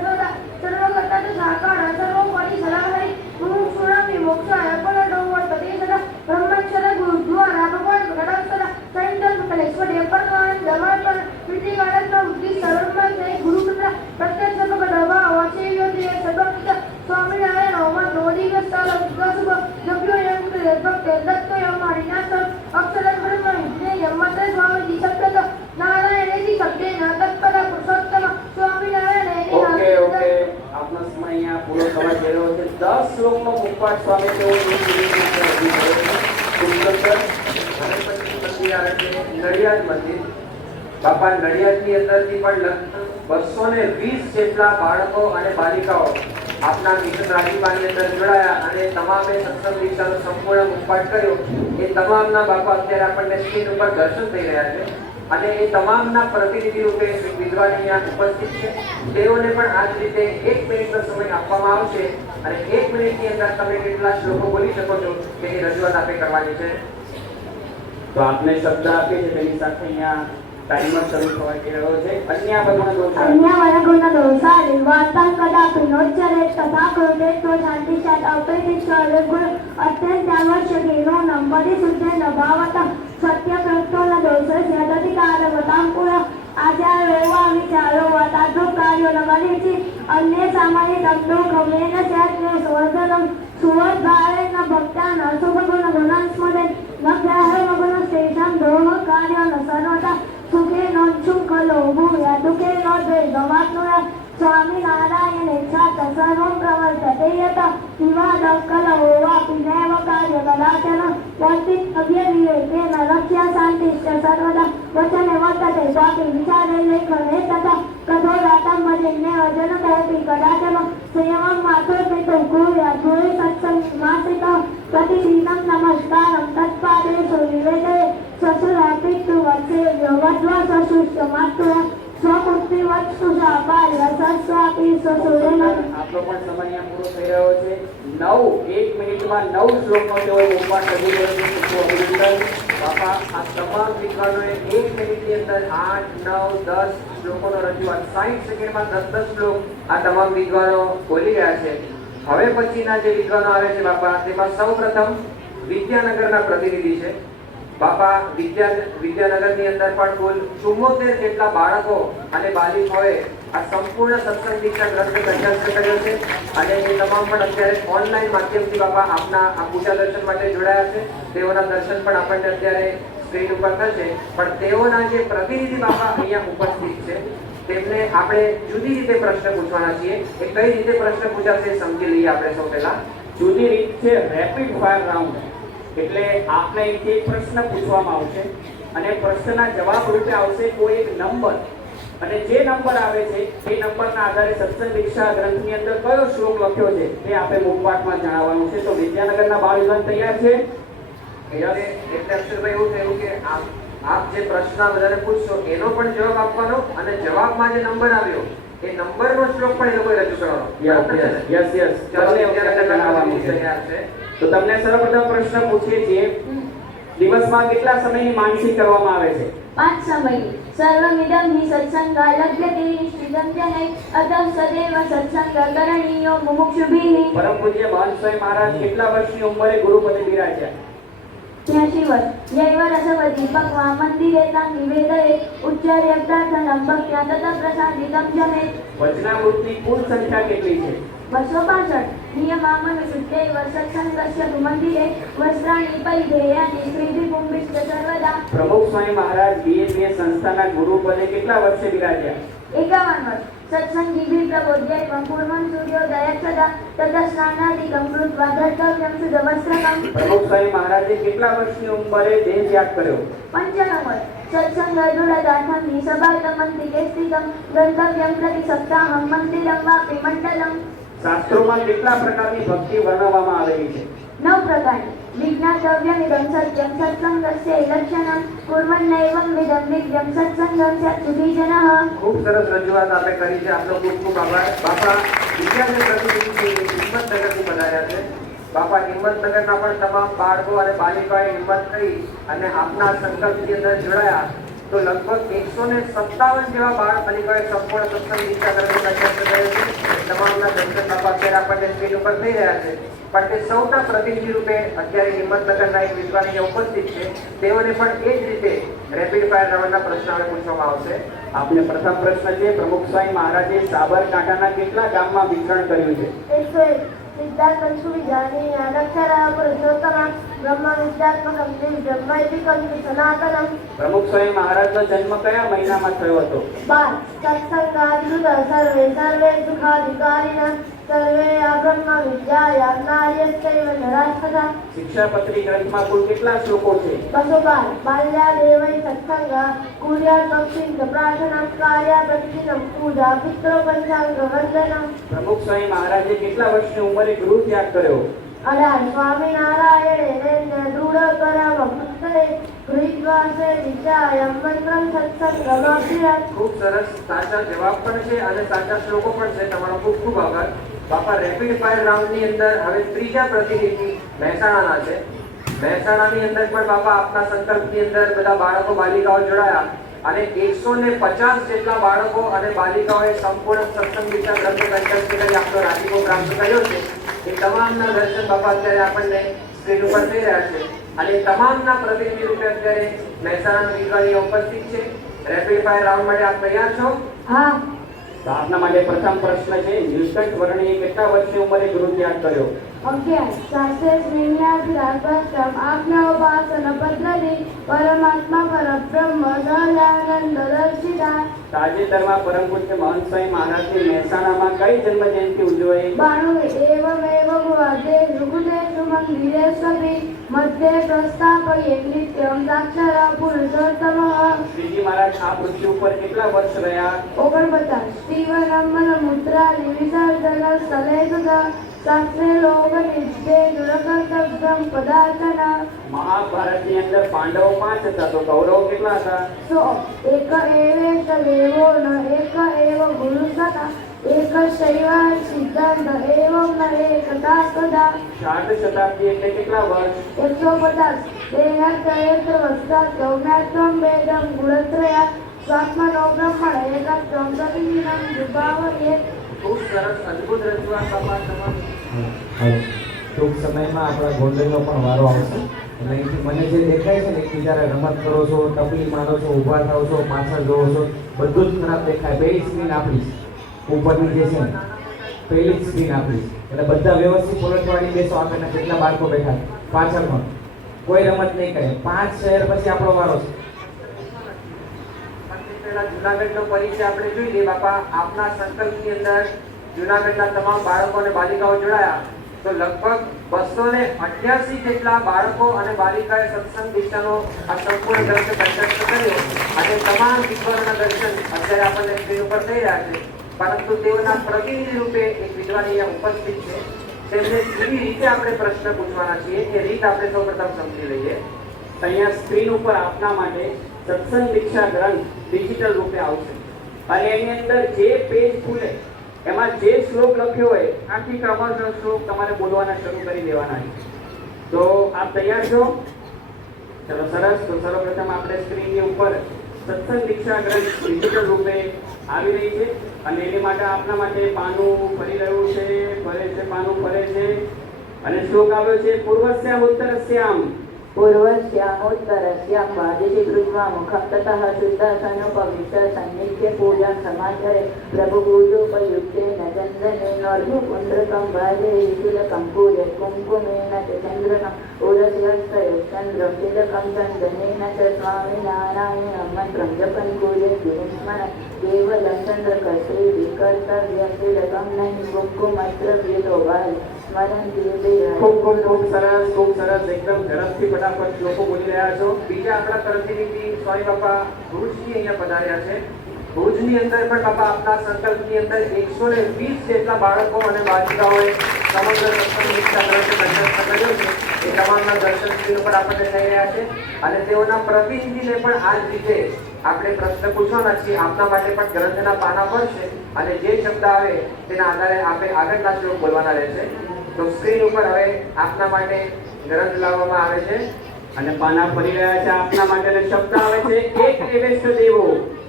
શ્લોકનો મુખપાઠ સ્વામી તેઓ ખૂબ સુંદર. અને પછી મંદિર આવે છે નડિયાદ મંદિર. બાપા નડિયાદની અંદરથી પણ લગભગ 220 જેટલા બાળકો અને બાલિકાઓ આપના મિશન રાજીપાની અંદર જોડાયા અને તમામે સત્સંગ દીક્ષાનો સંપૂર્ણ મુખપાઠ કર્યો. એ તમામના બાપા અત્યારે આપણને સ્ક્રીન ઉપર દર્શન થઈ રહ્યા છે અને એ તમામના પ્રતિનિધિ રૂપે શ્રી વિદ્વાન અહીંયા ઉપસ્થિત છે. તેઓને પણ આ જ રીતે 1 મિનિટનો સમય આપવામાં આવશે અને 1 મિનિટની અંદર તમે કેટલા શ્લોકો બોલી શકો છો તેની રજૂઆત આપે કરવાની છે. તો આપને શબ્દ આપીએ છે તેની સાથે અહીંયા ટાઈમર શરૂ થવા જઈ રહ્યો છે. અન્ય વર્ગોના દોષા अन्यवर्गुणदोषादि वार्तां कदापि नोच्चरेत् तथा कृते तो शान्तिशात् अप्रतिष्ठा अत्यन्तावश्यकेन परिशुद्धेन भावतः सत्यकृतो न दोषस्य तदिकारवतां पुनः आचारो वा विचारो वा तादृक् कार्यो न मनीचि अन्ये सामान्य दण्डोखमेन स्यात्मे सुवर्धनं सुवर्धारेण भक्तान् अशुभगुणगुणान् स्मरेन् न ग्राहमगुणस्तेषां द्रोह कार्यो न सर्वथा सुखे नोच्छुं खलो भूया दुःखे नो द्वैतमाप्नुयात् स्वामिनारायणे छात सर्वं प्रवर्तते यत विवादः कलहो वापि नैव कार्य कदाचन वर्तित अव्यविवेकेन रक्ष्या शान्तिश्च सर्वदा वचने वर्तते स्वापि विचारे लेखने तथा कठोरातं भजेन्नेव जनकयति कदाचन संयमं माथोपेतो कुर्यात् भूरि सत्सङ्गमाश्रितः प्रतिदिनं नमस्कारं तत्पादेषु निवेदये ससुरापितु वत्सेव्यो वध्वा ससुश्च मातुः स्वपुत्रीवत्सुषा पार्य सस्वापि ससुरेण. આપણો પણ સમય અહીંયા પૂરો થઈ રહ્યો છે. 1 મિનિટમાં 9 શ્લોકનો તેઓ મુખપાઠ રજૂ કર્યો છે. ખૂબ અભિનંદન. બાપા આ તમામ વિદ્વાનોએ 1 મિનિટની અંદર 8, 9, 10 શ્લોકોનો રજૂઆત 60 સેકન્ડમાં 10 શ્લોક આ તમામ વિદ્વાનો બોલી ગયા છે. હવે પછીના જે વિદ્વાનો આવે છે બાપા તેમાં સૌપ્રથમ વિદ્યાનગરના પ્રતિનિધિ છે. બાપા વિદ્યાનગરની અંદર પણ કુલ 74 જેટલા બાળકો અને બાલિકાઓએ આ સંપૂર્ણ સત્સંગ દીક્ષા ગ્રંથ કંઠસ્થ કર્યો છે અને એ તમામ પણ અત્યારે ઓનલાઈન માધ્યમથી બાપા આપના આ પૂજા દર્શન માટે જોડાયા છે. તેઓના દર્શન પણ આપણને અત્યારે સ્ક્રીન ઉપર થશે. પણ તેઓના જે પ્રતિનિધિ બાપા અહીંયા ઉપસ્થિત છે તેમને આપણે જુદી રીતે પ્રશ્ન પૂછવાના છીએ. એ કઈ રીતે પ્રશ્ન પૂછાશે સમજી લઈએ આપણે સૌ પહેલા. જુદી રીત છે રેપિડ ફાયર રાઉન્ડ. એટલે આપને એક પ્રશ્ન પૂછવામાં આવશે અને પ્રશ્નના જવાબ રૂપે આવશે કોઈ એક નંબર અને જે નંબર આવે છે એ નંબરના આધારે સત્સંગ દીક્ષા ગ્રંથની અંદર કયો શ્લોક લખ્યો છે તે આપણે મુખપાઠમાં જણાવવાનું છે. તો વિદ્યાનગરના બાળકો તૈયાર છે? એટલે અક્ષરભાઈ એવું થયું કે આપ જે પ્રશ્ન બધાને પૂછશો એનો પણ જવાબ આપવાનો અને જવાબમાં જે નંબર આવ્યો એ નંબરનો શ્લોક પણ એ લોકોએ રજૂ કરવાનો. યસ તમને જણાવવાનું છે. તો તમને સર્વપ્રથમ પ્રશ્ન પૂછીએ છીએ, દિવસમાં કેટલા સમયની માનસિક કરવામાં આવે છે? 5 સમયની. સર્વમિદં હિ સત્સંગા લભ્યતે નિશ્ચિતં જનૈ અતઃ સદૈવ સત્સંગ કરણીયો મુમુક્ષુભિઃ. પરમ પૂજ્ય મહંત સ્વામી મહારાજ કેટલા વર્ષની ઉંમરે ગુરુપદે બિરાજ્યા? 83 વર્ષ. જૈવ રસવતી ભગવા મંદિરે તાં નિવેદયે ઉચ્ચાર્ય પ્રાર્થનં ભક્ત્યા તતઃ પ્રસાદિતં જને. વચનામૃતની કુલ સંખ્યા કેટલી છે? 265. નિયમામનુસૃત્યૈવ સત્સંગસ્ય તુ મંદિરે વસ્ત્રાણિ પરિધેયાનિ શ્રીભિ પુંભિશ્ચ સર્વદા. પ્રમુખ સ્વામી મહારાજ બીએપીએ સંસ્થાના ગુરુપદે કેટલા વર્ષે બિરાજ્યા? 51 વર્ષ. સત્સંગીભિ પ્રબોધ્યૈવ પૂર્વં સૂર્યોદય સદા તતઃ સ્નાનાદિકં કૃત્વા ધર્તવ્યં શુદ્ધવસ્ત્રકં. પ્રમુખ સ્વામી મહારાજે કેટલા વર્ષની ઉંમરે દેહ ત્યાગ કર્યો? 95 વર્ષ. સત્સંગદુરદાર્થં હિ સભાતમંતિકે સ્થિતં ગંતવ્યં પ્રતિ સપ્તાહં મંદિરં વાપી મંડલં. શાસ્ત્રોમાં કેટલા પ્રકારની ભક્તિ વર્ણવવામાં આવેલી છે? 9 પ્રકારની. વિજ્ઞાતવ્યમિદં સત્યં સત્સંગસ્ય લક્ષણં કુર્વન્નૈવં વિદં દિવ્યં સત્સંગં સ્યાત્સુધીજનઃ. ખૂબ સરસ રજૂઆત આપણે કરી છે. આપનો ખૂબ ખૂબ આભાર. બાપા વિદ્યાનગર પ્રતિનિધિ હિંમતનગરથી પધાર્યા છે. બાપા હિંમતનગરના પણ તમામ બાળકો અને બાલિકાઓએ હિંમત કરી અને આપના સંકલ્પની અંદર જોડાયા તો લગભગ 157 જેવા બાળ બાલિકાઓએ સંપૂર્ણ સત્સંગ દીક્ષા ગ્રંથ કંઠસ્થ કર્યો છે. તમામના દર્શન બાપા અત્યારે આપણને સ્ક્રીન ઉપર થઈ રહ્યા છે. પણ તે સૌના પ્રતિનિધિ રૂપે અત્યારે હિંમતનગરના એક વિદ્વાન અહીંયા ઉપસ્થિત છે. તેઓને પણ એ જ રીતે રેપિડ ફાયર રાઉન્ડના પ્રશ્ન હવે પૂછવામાં આવશે. આપને પ્રથમ પ્રશ્ન છે, પ્રમુખ સ્વામી મહારાજે સાબરકાંઠાના કેટલા ગામમાં વિચરણ કર્યું છે? 101. સિદ્ધાર્થં સુવિજાની અનક્ષરઃ પુરુષોત્તમં બ્રહ્મ વિદ્યાત્મકં બ્રહ્મૈતિકં સનાતનમ. પ્રમુખ સ્વામી મહારાજનો જન્મ કયા મહિનામાં થયો હતો? 12. સત્સંગાધિકૃત સર્વે સર્વે સુખાધિકારિણઃ સર્વે બ્રહ્મ વિદ્યાયા નાર્યસ્તૈવ નરાસ્તથા. શિક્ષાપત્રી ગ્રંથમાં કુલ કેટલા શ્લોકો છે? 212. બાલ્યાદેવૈ સત્સંગ કુર્યાત ભક્તિં ચ પ્રાર્થના કાર્યા પ્રતિદિનમ પૂજા પિતૃ પંચાંગ વંદનમ. પ્રમુખ સ્વામી મહારાજે કેટલા વર્ષની ઉંમરે ગૃહ ત્યાગ કર્યો? 18. સ્વામિનારાયણે દૃઢ કરમ ભક્તરે ગૃહીત્વાસે વિચાયમ મંત્રમ સત્સંગમભ્યસ્ત. ખૂબ સરસ સાચા જવાબ પણ છે અને સાચા શ્લોકો પણ છે. તમારો ખૂબ ખૂબ આભાર. બાપા રેપિડ ફાયર રાઉન્ડની અંદર હવે ત્રીજા પ્રતિનિધિ મહેસાણાના છે. મહેસાણાની અંદર પણ બાપા આપના સંકલ્પની અંદર બધા બાળકો બાલિકાઓ જોડાયા અને 150 જેટલા બાળકો અને બાલિકાઓએ સંપૂર્ણ સત્સંગ વિચાર ગ્રંથ કંઠસ્થ કરી આપનો રાજીપો પ્રાપ્ત કર્યો છે. એ તમામના દર્શન બાપા અત્યારે આપણને સ્ક્રીન ઉપર થઈ રહ્યા છે અને એ તમામના પ્રતિનિધિ રૂપે અત્યારે મહેસાણાના વિદ્વાનીઓ ઉપસ્થિત છે. રેપિડ ફાયર રાઉન્ડ માટે આપ તૈયાર છો? હા. તો આપના માટે પ્રથમ પ્રશ્ન છે, નીલકંઠ વર્ણીએ કેટલા વર્ષની ઉંમરે ગૃહ ત્યાગ કર્યો? 11. શાસ્ત્રે શ્રીન્યાસમ આજ્ઞા ઉપાસન પદ્ધતિ પરમાત્મા પરબ્રહ્મ સહજાનંદ દર્શિતા. તાજેતરમાં પરમ પૂજ્ય મહંત સ્વામી મહારાજની મહેસાણામાં કઈ જન્મ જયંતિ ઉજવાઈ? 92. એવમેવ ભુવાદે સુખદેશુ મંદિરેશ્વરી મધ્યે પ્રસ્થાપયે નિત્યમ સાક્ષર પુરુષોત્તમઃ. શ્રીજી મહારાજ આ પૃથ્વી ઉપર કેટલા વર્ષ રહ્યા? 49. સ્ટીવનમન મુદ્રાલી વિસર્જન સ્થલે તથા શાસ્ત્રે લોક નિત્ય દુરકર્તવ્યમ પદાર્થના. મહાભારતની અંદર પાંડવો 5 હતા, તો કૌરવો કેટલા હતા? 100. એક એવેશ દેવો ન એક એવ ગુરુસતા એક શૈવ સિદ્ધાંત એવં ન એકતા સદા. 60 શતાબ્દી એટલે કેટલા વર્ષ? 150. દેહત્રયત્ર વસ્તા સૌમ્યાત્વમ વેદમ ગુણત્રયા સ્વાત્મનો બ્રહ્મણ એકત્વમ પ્રતિદિનમ વિભાવયે. ખૂબ સરસ અદ્ભુત રજૂઆત બાપા તમારી. ટૂંક સમયમાં આપણા ગોંડલનો પણ વારો આવશે. એટલે અહીંથી મને જે દેખાય છે ને કે જ્યારે રમત કરો છો, ટપલી મારો છો, ઊભા થાવ છો, પાછળ જોવો છો, બધું જ ખરાબ દેખાય. બે સ્ક્રીન આપણી ઉપરની જે છે ને પહેલી જ સ્ક્રીન આપણી, એટલે બધા વ્યવસ્થિત પલટવાળી બેસો. આગળના જેટલા બાળકો બેઠા પાછળ પણ કોઈ રમત નહીં કરે. 5 શહેર પછી આપણો વારો છે. પહેલા જુનાગઢનો પરિચય આપણે જોઈ લઈએ બાપા. આપના સંકલ્પની અંદર જુનાગઢના તમામ બાળકો અને બાલિકાઓ જોડાયા તો લગભગ 288 જેટલા બાળકો અને બાલિકાએ સત્સંગ દીક્ષાનો આ સંપૂર્ણ ગ્રંથ કંઠસ્થ કર્યો અને તમામ વિદ્વાનોના દર્શન અત્યારે આપણને સ્ક્રીન ઉપર થઈ રહ્યા છે. પરંતુ તેઓના પ્રતિનિધિ રૂપે એક વિદ્વાન અહીંયા ઉપસ્થિત છે. તેમને કેવી રીતે આપણે પ્રશ્ન પૂછવાના છીએ એ રીત આપણે સૌપ્રથમ સમજી લઈએ. અહીંયા સ્ક્રીન ઉપર આપના માટે સત્સંગ દીક્ષા ગ્રંથ ડિજિટલ રૂપે આવશે અને એની અંદર જે પેજ ખુલે એમાં જે શ્લોક લખ્યો હોય આખી ક્રમશઃ શ્લોક તમારે બોલવાના શરૂ કરી દેવાના છે. તો આપ તૈયાર છો? ચલો સરસ. તો સર્વપ્રથમ આપણે સ્ક્રીનની ઉપર સત્સંગ દીક્ષા ગ્રંથ ડિજિટલ રૂપે આવી રહી છે અને એની માટે આપના માટે પાનું ફરી રહ્યું છે, ફરે છે, પાનું ફરે છે અને શ્લોક આવ્યો છે, પૂર્વસ્યામ ઉત્તરસ્યામ पूर्वस्यामुत्तरस्यां वादिति कृत्वा मुखं ततः शुद्धसनुपविष्ट सन्निध्य पूजां समाचरे प्रभुपूजोपयुक्तेन चन्दनेनोर्धपुण्ड्रकं भाजे तिलकं पूजयत् कुङ्कुमेन च चन्द्रनम् उरस्यश्चन्द्रं तिलकं चन्दनेन च स्वामिनारायणं मन्त्रं जपन् पूजयत् गुरुं स्मरन् केवलं चन्द्रकश्रीविकर्तव्यं तिलकं नहि कुङ्कुमद्रव्यतो वाल् ખૂબ ખૂબ ખૂબ સરસ, ખૂબ સરસ. એકદમ ઝડપથી ફટાફટ લોકો બોલી રહ્યા છો. બીજા આપણા પ્રતિનિધિ સ્વામી બાપા ભુજથી અહીંયા પધાર્યા છે. ભુજની અંદર પણ બાપા આપના સંકલ્પની અંદર 120 જેટલા બાળકો અને બાલિકાઓએ સમગ્ર સત્સંગ દીક્ષા ગ્રંથ કંઠસ્થ કર્યો છે. એ તમામના દર્શન સ્ક્રીન ઉપર આપણને થઈ રહ્યા છે અને તેઓના પ્રતિનિધિને પણ આ જ રીતે આપણે પ્રશ્ન પૂછવાના છીએ. આપના માટે પણ ગ્રંથના પાના પડશે અને જે શબ્દ આવે તેના આધારે આપણે આગળના શ્લોક બોલવાના રહેશે. તો સ્ક્રીન ઉપર હવે આપના માટે ગ્રંથ લાવવામાં આવે છે અને પાના ફરી રહ્યા છે. આપના માટે શબ્દ આવે છે, એક એવેશ દેવો.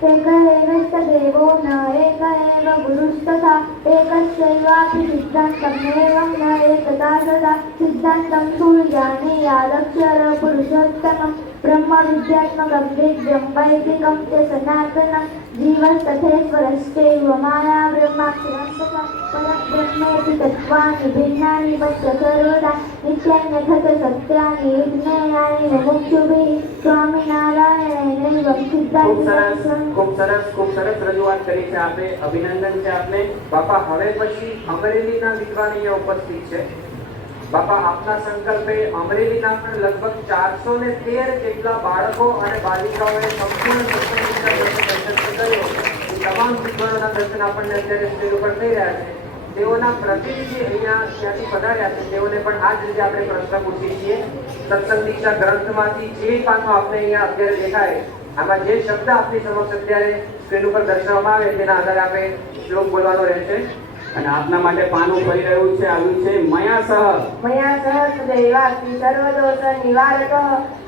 एक एवेश्च देवो न एक एव गुरुस्तथा एकस्यैवापि सिद्धान्तमेवं न एकता सदा सिद्धान्तं सूर्यानीयादक्षर पुरुषोत्तमं ब्रह्मविद्यात्मकं दिव्यं वैदिकं च सनातनं जीवस्तथेश्वरश्चैव माया ब्रह्माक्षरं परब्रह्मेति तत्त्वानि भिन्नानि पश्य सर्वदा नित्यान्यथच सत्यानि विज्ञेयानि मुमुक्षुभिः स्वामिनारायणेनैवं सिद्धान्तं ખૂબ સરસ રજૂઆત કરી છે આપે. અભિનંદન છે આપને. બાપા હવે પછી અમરેલીના વિદ્વાન અહીંયા ઉપસ્થિત છે. બાપા આપના સંકલ્પે અમરેલીના પણ લગભગ 413 જેટલા બાળકો અને બાલિકાઓએ સંપૂર્ણ સત્સંગીના દર્શન કર્યો. એ તમામ વિદ્વાનોના દર્શન આપણને અત્યારે સ્ટેજ ઉપર થઈ રહ્યા છે. તેઓના પ્રતિનિધિ અહીંયા ત્યાંથી પધાર્યા છે. તેઓને પણ આ જ રીતે આપણે પ્રશ્ન પૂછીએ છીએ. સત્સંગ દીક્ષા ગ્રંથમાંથી જે પાનો આપણે અહીંયા અત્યારે દેખાય, આમાં જે શબ્દ આપની સમક્ષ અત્યારે સ્ક્રીન ઉપર દર્શાવવામાં આવે તેના આધારે આપણે શ્લોક બોલવાનો રહેશે. અને આપના માટે પાનું ફરી રહ્યું છે. આવ્યું છે મયા સહ સદેવાસ્તિ સર્વદોષ નિવારક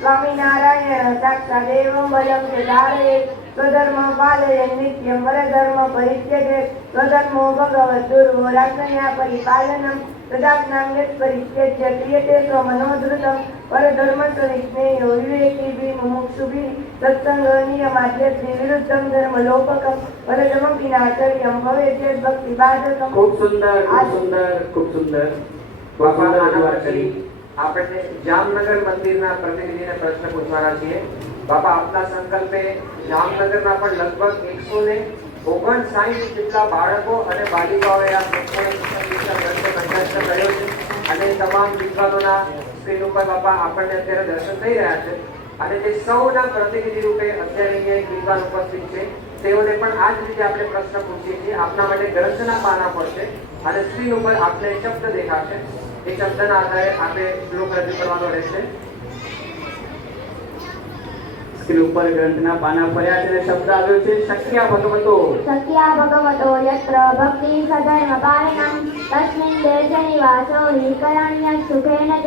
સ્વામિનારાયણ સાક્ષાદેવં વયં ચ ધારયે સ્વધર્મ પાલયે નિત્યં વરધર્મ પરિત્યજે સ્વધર્મો ભગવદ્ દુર્વો રાજ્ઞયા પરિપાલનમ તદાજ્ઞાં યत् પરિત્યજ્ય ક્રિયતે સ્વમનોધૃતં પરધર્મસ્વ વિજ્ઞેયો વિવેકી મુમુક્ષુભિः સત્સંગ નિયમાદ્યસ્તિ વિરુદ્ધં ધર્મલોપકં પરધર્મં વિનાચર્યં ભવેદ્ ભક્તિબાધકં. ખૂબ સુંદર. બાપા આના પછી આપણે જામનગર મંદિરના પ્રતિનિધિને પ્રશ્ન પૂછવાના છીએ. બાપા આપના સંકલ્પે જામનગરના પણ લગભગ 159 જેટલા બાળકો અને બાલિકાઓએ આ કંઠસ્થ કર્યો છે. અને તમામ વિદ્વાનોના સ્ક્રીન ઉપર બાપા આપણને અત્યારે દર્શન થઈ રહ્યા છે. અને જે સૌના પ્રતિનિધિ રૂપે અત્યારે અહીંયા એક વિદ્વાન ઉપસ્થિત છે, તેઓને પણ આ જ રીતે આપણે પ્રશ્ન પૂછીએ છીએ. આપના માટે ગ્રંથના પાના પડશે અને સ્ક્રીન ઉપર આપને શબ્દ દેખાશે. એ શબ્દના આધારે આપણે શ્લોક રજૂ કરવાનો રહેશે. સ્ક્રીન ઉપર ગ્રંથના પાના ફર્યા છે. શબ્દ આવ્યો છે શક્યા ભગવતો. સખ્યા ભગવતો યત્ર ભક્તિ સધર્મ પાલનમ તસ્મિन् દેશે નિવાસો હિ કરણ્ય સુખેન ચ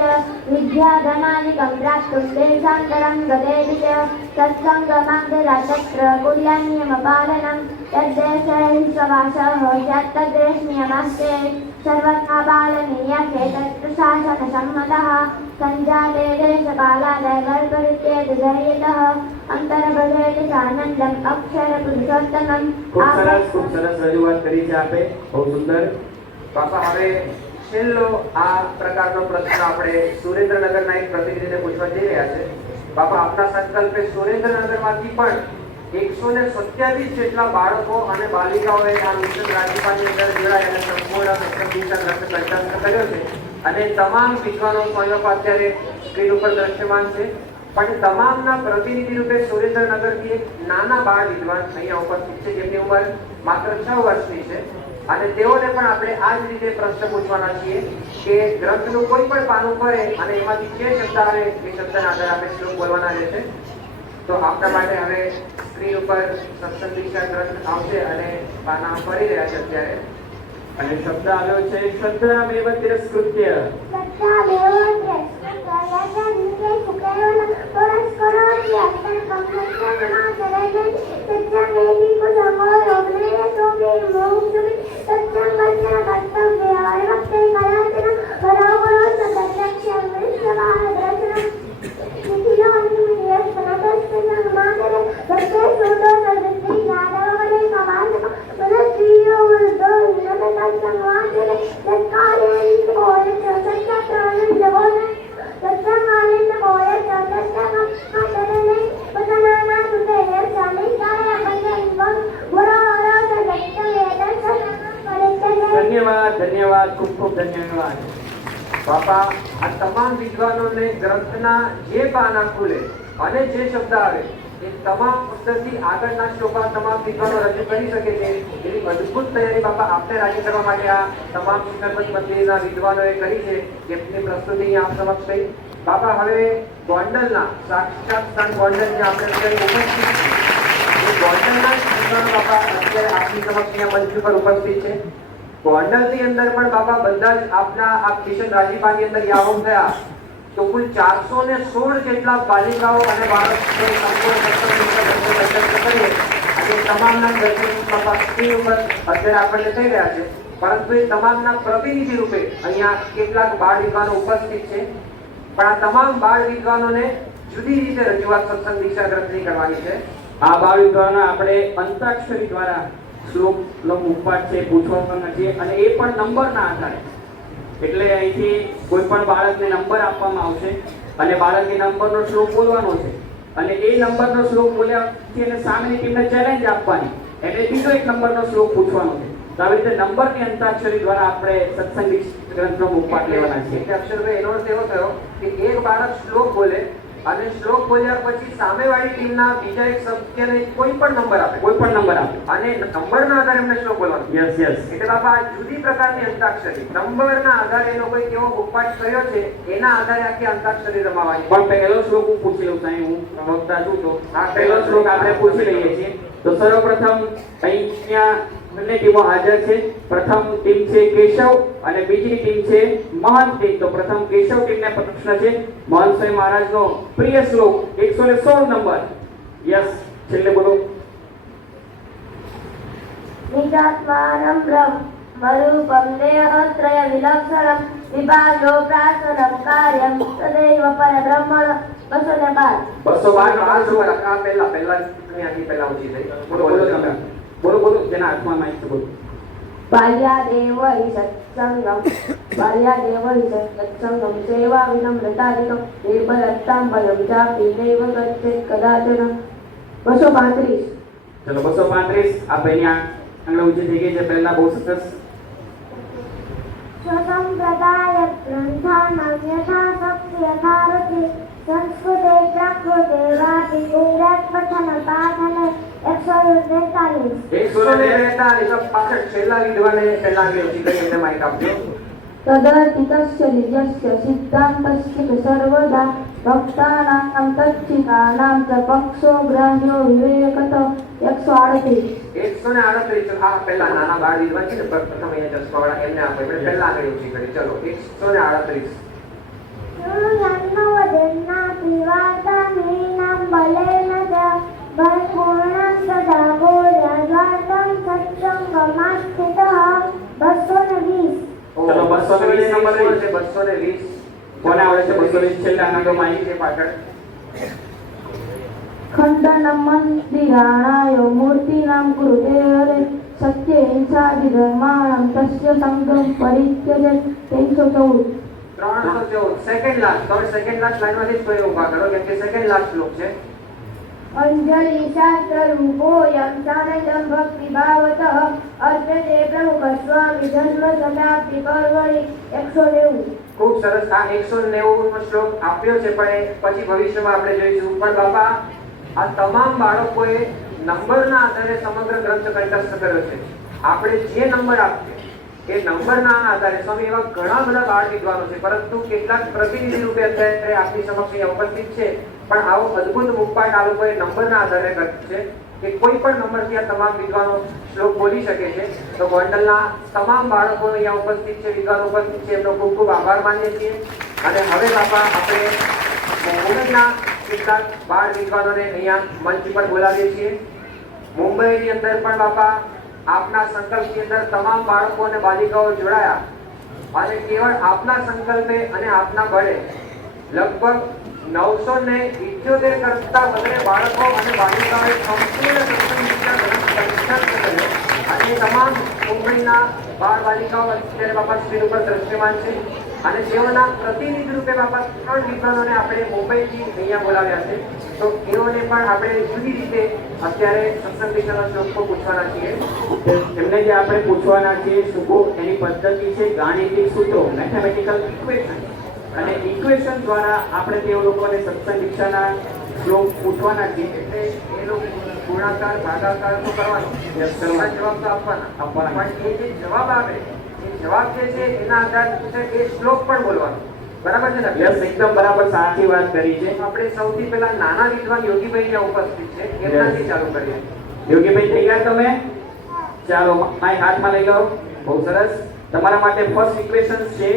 વિદ્યા ધનાદિકં પ્રાપ્તું દેશાંતરં ગતેતિ ચ સત્સંગમાગ્રજા તત્ર કુલ્યાન્યમ પાલનમ તદ્દેશે હિ સવાસઃ સ્યાત્તદ્દેશનિયમાસ્તે સર્વથા પાલનીયસે તત્પ્રશાસન સમ્મતઃ સંજાતે દેશપાલાદય વર્પરિત્યેત ધૈર્યતઃ અંતરબધેતિ સાનંદમ અક્ષર પુરુષોત્તમમ. ખૂબ સરસ રજૂઆત કરી છે આપે. બહુ સુંદર. બાપા હવે છેલ્લો આ પ્રકારનો પ્રશ્ન આપણે સુરેન્દ્રનગરના એક પ્રતિનિધિને પૂછવા જઈ રહ્યા છે. બાપા આપના સંકલ્પે સુરેન્દ્રનગરમાંથી પણ 127 જેટલા બાળકો અને બાલિકાઓએ આ મિશન રાજ્યપાલની અંદર જોડાઈ અને સંપૂર્ણ સત્સંગીના ગ્રંથ કંઠસ્થ કર્યો છે. અને તમામ વિદ્વાનો સ્વયં અત્યારે સ્ક્રીન ઉપર દ્રશ્યમાન છે. પણ તમામના પ્રતિનિધિ રૂપે સુરેન્દ્રનગરથી એક નાના બાળ વિદ્વાન અહીંયા ઉપસ્થિત છે, જેમની ઉંમર માત્ર 6 વર્ષની છે. અને તેઓને પણ આપણે આ જ રીતે પ્રશ્ન પૂછવાના છીએ કે ગ્રંથનું કોઈ પણ પાનું ફરે અને એમાંથી જે શબ્દ આવે એ શબ્દના આધારે આપણે શ્લોક બોલવાના રહેશે. તો આપના માટે હવે સ્ક્રીન ઉપર સત્સંગ દીક્ષા ગ્રંથ આવશે અને પાના ફરી રહ્યા છે અત્યારે. અને શબ્દ આવ્યો છે શ્રદ્ધામેવ તિરસ્કૃત્ય. ધન્યવાદ. ખૂબ ધન્યવાદ. બાપા આ તમામ વિદ્વાનોને ગ્રંથના જે પાના ખુલે અને જે શબ્દ આવે એ તમામ પુસ્તકથી આગળના શ્લોકા તમામ વિદ્વાનો રજૂ કરી શકે છે. એવી અદભુત તૈયારી બાપા આપને રાજી કરવા માટે આ તમામ શિખરબદ્ધ મંદિરના વિદ્વાનોએ કરી છે, જેમની પ્રસ્તુતિ અહીંયા આપ સમક્ષ થઈ. બાપા હવે ગોંડલના સાક્ષાત સ્થાન ગોંડલ જે આપણે અત્યારે ઉપસ્થિત છે, એ ગોંડલના વિદ્વાનો બાપા અત્યારે આપની સમક્ષ અહીંયા મંચ ઉપર ઉપસ્થિત છે. ગોંડલની અંદર પણ બાપા બધા જ આપના આ મિશન રાજીપાની અંદર યાવમ થયા તો કુલ 416 જેટલા બાલિકાઓ અને બાળકોએ કરીએ અને તમામના દર્શન બાપા સ્ક્રીન ઉપર અત્યારે આપણને થઈ રહ્યા છે. પરંતુ એ તમામના પ્રતિનિધિ રૂપે અહીંયા કેટલાક બાળ વિદ્વાનો ઉપસ્થિત છે. પણ આ તમામ બાળ વિદ્વાનોને જુદી રીતે રજૂઆત સત્સંગ દીક્ષા ગ્રંથની કરવાની છે. આ બાળ વિદ્વાનો આપણે અંતાક્ષરી દ્વારા શ્લોકનો મુખપાઠ છે પૂછવાના છે અને એ પણ નંબરના આધારે. એટલે અહીંથી કોઈ પણ બાળકને નંબર આપવામાં આવશે અને બાળકે નંબરનો શ્લોક બોલવાનો છે અને એ નંબરનો શ્લોક બોલ્યા પછી એને સામેની ટીમને ચેલેન્જ આપવાની, એને બીજો એક નંબરનો શ્લોક પૂછવાનો છે. તો આવી રીતે નંબરની અંતાક્ષરી દ્વારા આપણે સત્સંગ ગ્રંથનો મુખપાઠ લેવાના છીએ. એટલે અક્ષરભાઈ એનો અર્થ એવો થયો કે એક બાળક શ્લોક બોલે અને શ્લોક બોલ્યા પછી સામેવાળી ટીમના બીજા એક સભ્યને કોઈ પણ નંબર આપે, કોઈ પણ નંબર આપે અને નંબરના આધારે એમને શ્લોક બોલવાનો. Yes yes. એટલે બાપા આ જુદી પ્રકારની અંતાક્ષરી નંબરના આધારે એનો કોઈ કેવો મુખપાઠ કર્યો છે એના આધારે આખી અંતાક્ષરી રમાવાની. પણ પહેલો શ્લોક હું પૂછી લઉં સાહેબ, હું વક્તા છું તો આ પહેલો શ્લોક આપણે પૂછી લઈએ છીએ. તો સર્વપ્રથમ અહીંયા બંને ટીમો હાજર છે. પ્રથમ ટીમ છે કેશવ અને બીજી ટીમ છે મહંત ટીમ. તો પ્રથમ કેશવ ટીમને પ્રશ્ન છે મહંત સ્વામી મહારાજનો પ્રિય શ્લોક 116 નંબર. યસ, છેલ્લે બોલો. નિજાત્માનમ બ્રહ્મરૂપમ દેહત્રય વિલક્ષણમ વિભાગો પ્રાસનમ કાર્યમ તદૈવ પરબ્રહ્મણ. 212. આ પહેલા આની પહેલા ઊંચી થઈ. બોલો બોલો તમે. બોલો બોલો, જેના હાથમાં માઈક છે બોલો. બાલ્યાદેવ હિ સત્સંગમ સેવા વિનમ્રતાદિકમ નિર્બલતાંબલમ ચાપી નૈવ ગચ્છેત કદાચન. 235. ચલો 235. આ પહેલી આંગળી ઊંચી થઈ ગઈ છે. પહેલા બહુ સરસ. स्वसंप्रदाय ग्रंथानां यथा शक्ति यथा रुचि संस्कृते प्राकृते वापि गुजरात पठन पाठने 143. 143 પાછળ છેલ્લા વિદ્વાને પહેલા આંગળી ઊંચી કરી એમને માઈક આપજો. તદર્થિતસ્ય નિજસ્ય સિદ્ધાંતસ્ય સર્વદા ભક્તાનાં તચ્છિતાનાં ચ પક્ષો ગ્રાહ્યો વિવેકતો. 138. 138. આ પહેલા નાના બાળ વિદ્વાન છે ને પ્રથમ અહીંયા ચશ્માવાળા એમને આપો. એટલે પહેલા આંગળી ઊંચી કરી. ચલો 138. शृणुयान्नवदन्ना पिवातामीनां बलेन च परिपूर्णं सदा बोध्याद्वार्तं सत्सङ्गमास्थितः. 220. ચલો 220 નંબર છે. 220. કોને આવડે છે 220? છેલ્લા આંગળીઓ માઈક છે પાછળ. ખંડનમ મંદિરાણાય મૂર્તિનાં કૃતે હરે સત્ય હિંસાદિ ધર્માણં તસ્ય સંગમ પરિત્યજેત. 314. 314. Second last. તમે સેકન્ડ લાસ્ટ લાઈનમાંથી જ કોઈ ઊભા કરો કેમ કે સેકન્ડ લાસ્ટ શ્લોક છે. અંજલિ શાસ્ત્ર રૂપોયમ સાનંદમ ભક્તિ ભાવતઃ અર્ચતે પ્રમુખ સ્વામી જન્મ શતાબ્દી પરવડી. 190. ખૂબ સરસ. આ 190 નો શ્લોક આપ્યો છે પણ એ પછી ભવિષ્યમાં આપણે જોઈશું. પણ બાપા આ તમામ બાળકોએ નંબરના આધારે સમગ્ર ગ્રંથ કંઠસ્થ કર્યો છે. આપણે જે નંબર આપીએ એ નંબરના આધારે સ્વામી એવા ઘણા બધા બાળ વિદ્વાનો છે પરંતુ કેટલાક પ્રતિનિધિ રૂપે અત્યારે આપની સમક્ષ અહીંયા ઉપસ્થિત છે. પણ આવો અદ્ભુત મુખપાઠ આ લોકોએ નંબરના આધારે કર્યો છે કે કોઈ પણ નંબરથી આ તમામ વિદ્વાનો શ્લોક બોલી શકે છે. તો ગોંડલના તમામ બાળકો અહીંયા ઉપસ્થિત છે, વિદ્વાનો ઉપસ્થિત છે, એમનો ખૂબ ખૂબ આભાર માનીએ છીએ. અને હવે બાપા આપણે મુંબઈના કેટલાક બાળ વિદ્વાનોને અહીંયા મંચ પર બોલાવીએ છીએ. મુંબઈની અંદર પણ બાપા આપના સંકલ્પની અંદર તમામ બાળકો અને બાલિકાઓ જોડાયા અને કેવળ આપના સંકલ્પે અને આપના બળે લગભગ 978 કરતા વધારે બાળકો અને બાલિકાઓએ સંપૂર્ણ સત્સંગ વિદ્યા ગ્રંથ કંઠસ્થ કર્યો. અને તમામ મુંબઈના બાળ બાલિકાઓ અત્યારે બાપા સ્ક્રીન ઉપર દ્રશ્યમાન છે અને તેઓના પ્રતિનિધિ રૂપે બાપા 3 વિદ્વાનોને આપણે મુંબઈથી અહીંયા બોલાવ્યા છે. તો એઓને પણ આપણે જુદી રીતે અત્યારે સત્સંગ વિદ્યાના શ્લોકો પૂછવાના છીએ. એમને જે આપણે પૂછવાના છીએ શ્લોકો એની પદ્ધતિ છે ગાણિતિક સૂત્રો, મેથેમેટિકલ ઇક્વેશન. અને ઇક્વેશન દ્વારા આપણે તે લોકોને સત્સંગ દીક્ષાના શ્લોક પૂછવાના છીએ. એટલે એ લોકો ગુણાકાર ભાગાકાર તો કરવાનો, સરખા જવાબ તો આપવાના. પણ એ જે જવાબ આવે એ જવાબ જે છે એના આધારે એ શ્લોક પણ બોલવાનો. બરાબર છે ને? યસ, એકદમ બરાબર, સાચી વાત કરી છે. આપણે સૌથી પહેલા નાના વિદ્વાન યોગીભાઈ ત્યાં ઉપસ્થિત છે એમનાથી ચાલુ કરીએ. યોગીભાઈ તૈયાર તમે? ચાલો માઈક હાથમાં લઈ લો. બહુ સરસ. તમારા માટે ફર્સ્ટ ઇક્વેશન છે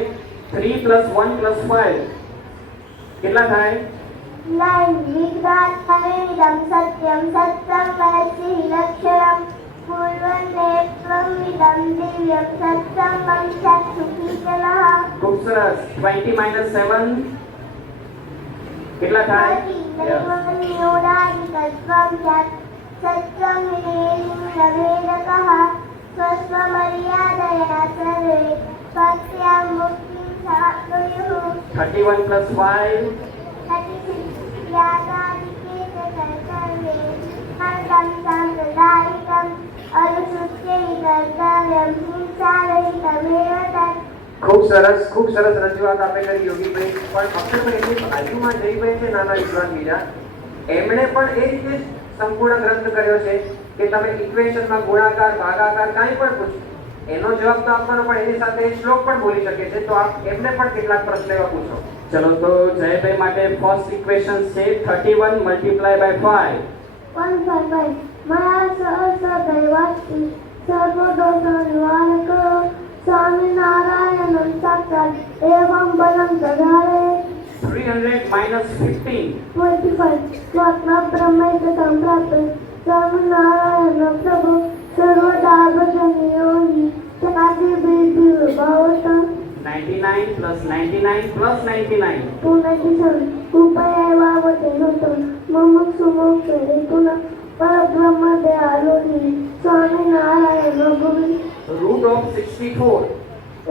3 + 1 + 5 કેટલા થાય? विद्यात्मनेदं सत्यं सत्सङ्गस्य लक्षणं पूर्वनेत्रं विदं दिव्यं सत्सङ्गं चक्षुषीतलः. ખૂબ સરસ. 20 - 7 કેટલા થાય? न्यूनादिकत्वं सत्यमिनेन्द्रवेदकः स्वस्वमर्यादया सर्वे भक्त्या मुक्तिं प्राप्नुयुः 31 plus 5. 36 यागादिकेत सर्वे हरदं साम्प्रदायिकम् अनुसुच्यैर्कर्तव्यं हिंसारहितमेव तत् ખૂબ સરસ રજૂઆત આપે કરી યોગીભાઈ. પણ અક્ષરભાઈ એમની બાજુમાં જયભાઈ છે નાના વિદ્વાન બીજા, એમણે પણ એ રીતે જ સંપૂર્ણ ગ્રંથ કર્યો છે કે તમે ઇક્વેશનમાં ગુણાકાર ભાગાકાર કાંઈ પણ પૂછો એનો જવાબ તો આપવાનો, પણ એની સાથે શ્લોક પણ બોલી શકે છે. તો આપ એમને પણ કેટલાક પ્રશ્ન એવા પૂછો. ચલો તો જયભાઈ માટે ફર્સ્ટ ઇક્વેશન છે 31 multiplied by 5. 155 मया सह दैवास्ति सर्वदोषनिवारक स्वामिनारायणं साक्षात् एवं बलं दधारे 300 minus 15. 25 स्वात्मा ब्रह्मैक सम्प्राप्त स्वामिनारायण प्रभु सर्वदा भजनीयो हि तनादि वृद्धि भवत 99 plus 99 plus 99. 297 कृपया मम सुमोक्ष पुनः परब्रह्म दयालु हि स्वामिनारायण भुवि Root of 64.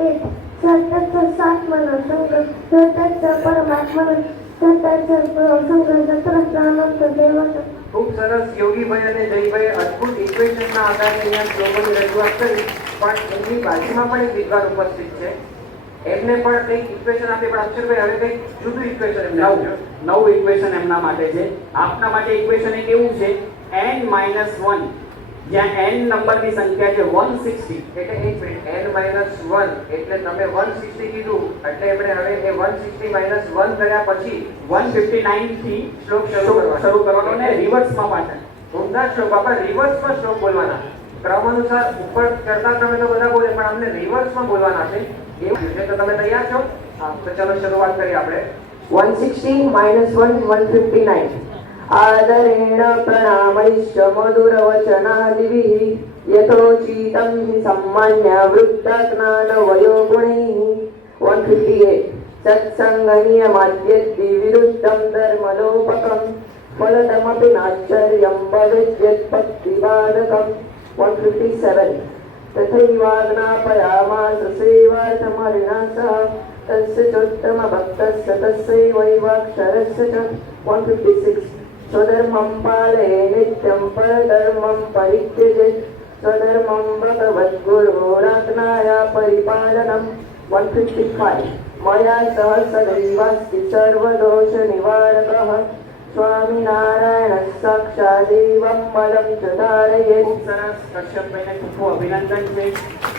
8 सतत सात्मन संग सतत परमात्मन सतत संग सतत अनंत देवत ખૂબ સરસ યોગીભાઈ અને જયભાઈ અદ્ભુત ઇક્વેશનના આધારે અહીંયા શ્લોકોની રજૂઆત કરી. પણ એમની બાજુમાં પણ એક વિદ્વાન ઉપસ્થિત છે, એમને પણ કંઈક ઇક્વેશન આપી. પણ અક્ષરભાઈ હવે કંઈક જુદું ઇક્વેશન એમને આપજો. નવું ઇક્વેશન એમના માટે છે. આપના માટે ઇક્વેશન એક એવું છે n minus 1, જ્યાં n નંબરની સંખ્યા છે 160. એટલે એક મિનિટ, n-1 એટલે તમે 160 કીધું, એટલે એમણે હવે એ 160 minus 1 કર્યા પછી 159 થી શ્લોક શરૂ કરવાનો ને રિવર્સમાં પાછળ. ઊંધા શ્લોક, આપણે રિવર્સમાં શ્લોક બોલવાના. ક્રમ અનુસાર ઉપર ચડતા ક્રમે તો બધા બોલે, પણ અમને રિવર્સમાં બોલવાના છે. એવું છે. તો તમે તૈયાર છો? હા, તો ચલો શરૂઆત કરીએ આપણે. 160 minus 1 159 आदरेण प्रणामैश्च मधुरवचनादिभिः यथोचितं हि सम्मान्य वृद्धज्ञानवयो गुणैः 158 सत्सङ्गनियमाद्यद्धि विरुद्धं धर्मलोपकं फलदमपि नाश्चर्यं भवेद्यत्भक्तिबाधकम् 157 तथैवाज्ञापयामास सेवार्थमरिणा सह तस्य चोत्तमभक्तस्य तस्यैवैवाक्षरस्य च 156 स्वधर्मं पालये नित्यं परधर्मं परित्यजेत् स्वधर्मं भगवद्गुरोराज्ञया परिपालनम् 155 मया सह सदैवास्ति सर्वदोषनिवारकः स्वामिनारायणः साक्षादेवं बलं च धारयेत्. ખૂબ સરસ. કશ્યપભાઈને ખૂબ અભિનંદન છે.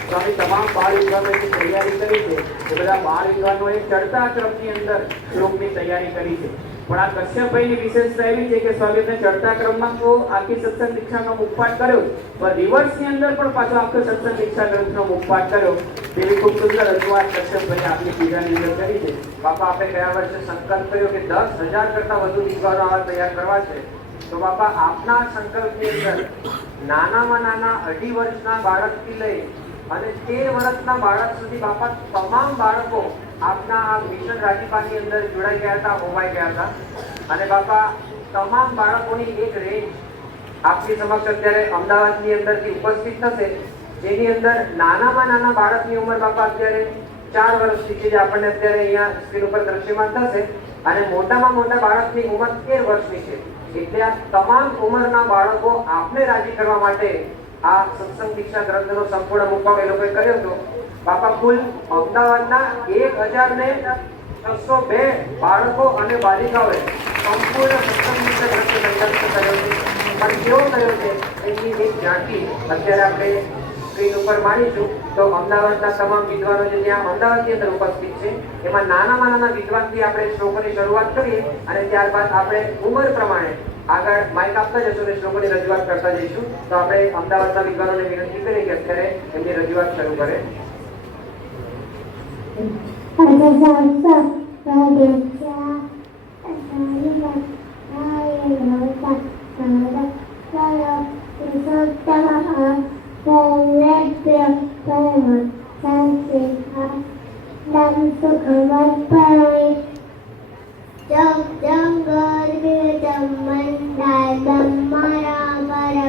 સ્વામી તમામ બાળ વિદ્વાનોની તૈયારી કરી છે. એ બધા બાળ વિદ્વાનોએ ચડતા ક્રમની અંદર શ્લોકની તૈયારી કરી છે. પણ આ કશ્યપભાઈની વિશેષતા એવી છે કે સ્વામીને ચડતા ક્રમમાં તો આખી સત્સંગ દીક્ષાનો મુખપાઠ કર્યો, પણ રિવર્સની અંદર પણ પાછો આખો સત્સંગ દીક્ષા ગ્રંથનો મુખપાઠ કર્યો. તેવી ખૂબ સુંદર રજૂઆત કશ્યપભાઈએ આપની પૂજાની અંદર કરી છે. બાપા આપણે ગયા વર્ષે સંકલ્પ કર્યો કે 10,000 કરતા વધુ વિદ્વાનો આવા તૈયાર કરવા છે. તો બાપા આપના સંકલ્પની અંદર નાનામાં નાના 2.5 વર્ષના બાળકથી લઈ અને 13 વર્ષના બાળક સુધી બાપા તમામ બાળકો આપના આ મિશન રાજીપાની અંદર જોડાઈ ગયા હતા, હોમાઈ ગયા હતા. અને બાપા તમામ બાળકોની એક રેન્જ આપની સમક્ષ અત્યારે અમદાવાદની અંદરથી ઉપસ્થિત થશે, જેની અંદર નાનામાં નાના બાળકની ઉંમર બાપા અત્યારે 4 વર્ષની છે, જે આપણને અત્યારે અહીંયા સ્ક્રીન ઉપર દ્રશ્યમાન થશે. અને મોટામાં મોટા બાળકની ઉંમર 13 વર્ષની છે. એટલે આ તમામ ઉંમરના બાળકો આપને રાજી કરવા માટે આ સત્સંગ દીક્ષા ગ્રંથનો સંપૂર્ણ મુકામ એ લોકોએ કર્યો હતો. બાપા કુલ અમદાવાદના 1,602 બાળકો અને બાલિકાઓએ સંપૂર્ણ સત્સંગ દીક્ષા ગ્રંથ સંકલ્પ કર્યો છે. પણ કેવો કર્યો છે એની એક ઝાંકી અત્યારે આપણે સ્ક્રીન ઉપર માણીશું. તો અમદાવાદના તમામ વિદ્વાનો જે ત્યાં અમદાવાદની અંદર ઉપસ્થિત છે, એમાં નાનામાં નાના વિદ્વાનથી આપણે શ્લોકોની શરૂઆત કરીએ અને ત્યારબાદ આપણે ઉંમર પ્રમાણે આગળ માઇક આપતા જશું અને શ્લોકોની રજૂઆત કરતા જઈશું. તો આપણે અમદાવાદના વિદ્વાનોને વિનંતી કરીએ કે અત્યારે એમની રજૂઆત શરૂ કરે. જંગલ મંડાય બ્રહ્મરા પર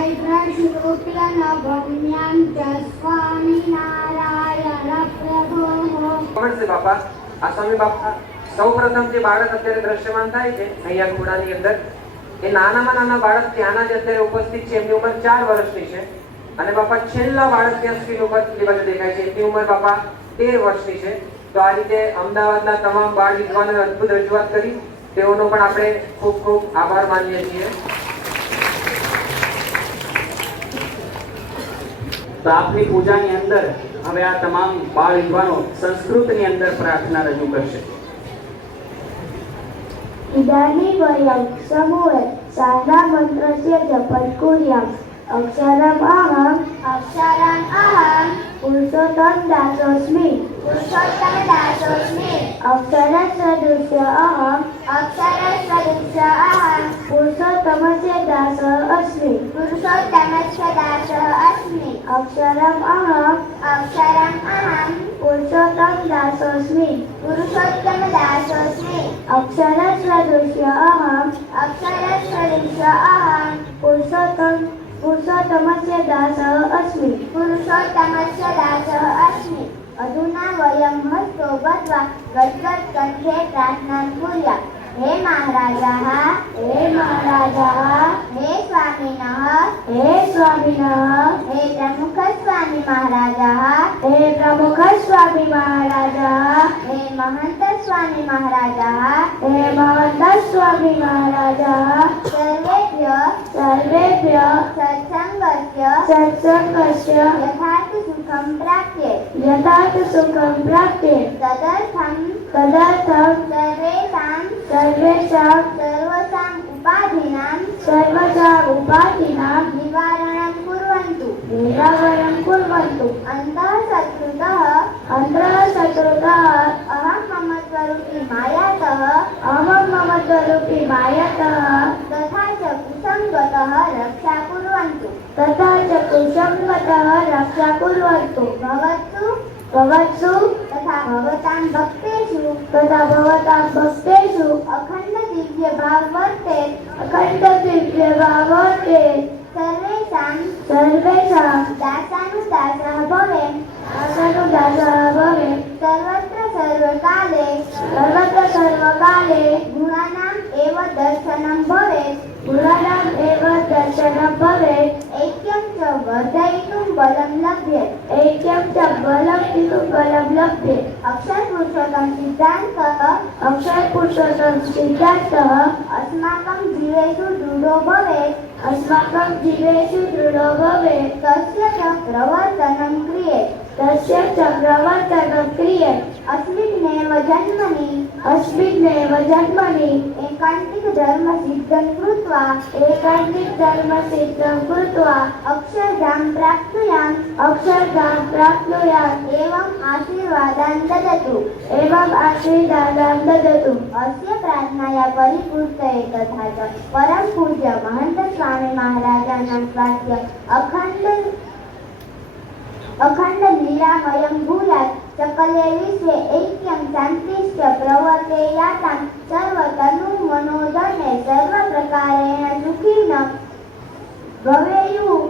मैत्रश्रूप्यन भौम्यां च स्वामिनारायण प्रभोः। નમસ્તે બાપા. આ સ્વામી બાપા સૌપ્રથમ જે બાળક અત્યારે દ્રશ્યમાન થાય છે અહીંયા ખૂણાની અંદર, એ નાનામાં નાના બાળક ત્યાંના જ અત્યારે ઉપસ્થિત છે. એમની ઉંમર 4 વર્ષની છે. અને બાપા છેલ્લા બાળક ત્યાં સ્ક્રીન ઉપર જે બાજુ દેખાય છે એમની ઉંમર બાપા 13 વર્ષની છે. તો આ રીતે અમદાવાદના તમામ બાળ વિદ્વાનોએ અદ્ભુત રજૂઆત કરી. તેઓનો પણ આપણે ખૂબ ખૂબ આભાર માનીએ છીએ. તો આપની પૂજાની અંદર હવે આ તમામ બાળ વિદ્વાનો સંસ્કૃતની અંદર પ્રાર્થના રજૂ કરશે. इदानीं वयं समूहे साधा मन्त्रस्य जपं कुर्याम्. अक्षरम् अहम् पुरुषोत्तमदासोऽस्मि. अक्षरसदृश अहम् पुरुषोत्तमस्य दासः अस्मि. अक्षरम् अहम् पुरुषोत्तमदासोऽस्मि. अक्षरसदृश अहम् पुरुषोत्तमस्य दासः अस्मि. अधुना वयं हस्तो बद्ध्वा गद्गदकण्ठे प्रार्थनां कुर्यात्. हे महाराजाः, हे स्वामिनः, हे प्रमुखस्वामी महाराजाः, हे महन्तस्वामी महाराजाः, सर्वेभ्यः सत्सङ्गस्य यथार्थ सुखं प्राप्ते तदर्थं सर्वेषां उपाधीनां निवारणं कुर्वन्तु. अन्तः शत्रुतः अहं मम स्वरूपी मायातः तथा च कुसङ्गतः रक्षा कुर्वन्तु. भवत्सु तथा भवतां भक्तेषु अखण्ड दिव्य भाव वर्ते. सर्वेषां दासानुदासः भवेत्. सर्वत्र सर्वकाले गुणानाम् एव दर्शनं भवेत्. ऐक्यं च वर्धयितुं बलं लभ्यते. अक्षर पुरुषोत्तम सिद्धान्तः अस्माकं जीवेषु दृढो भवेत्. तस्य च प्रवर्तनं क्रियेत्. अस्मिन्नेव जन्मनि एकान्तिक धर्म सिद्धं कृत्वा अक्षरधाम प्राप्नुयात्. एवम् आशीर्वादान् ददतु. अस्य प्रार्थनाया परिपूर्तये तथा च परम पूज्य महंत स्वामी महाराजानां स्वास्थ्य अखंड लीलामयं भूयात्. सकले विश्वे ऐक्यं शान्तिश्च प्रवर्तेयातां. सर्वतनु मनोधने सर्वप्रकारेण सुखिनः भवेयुः.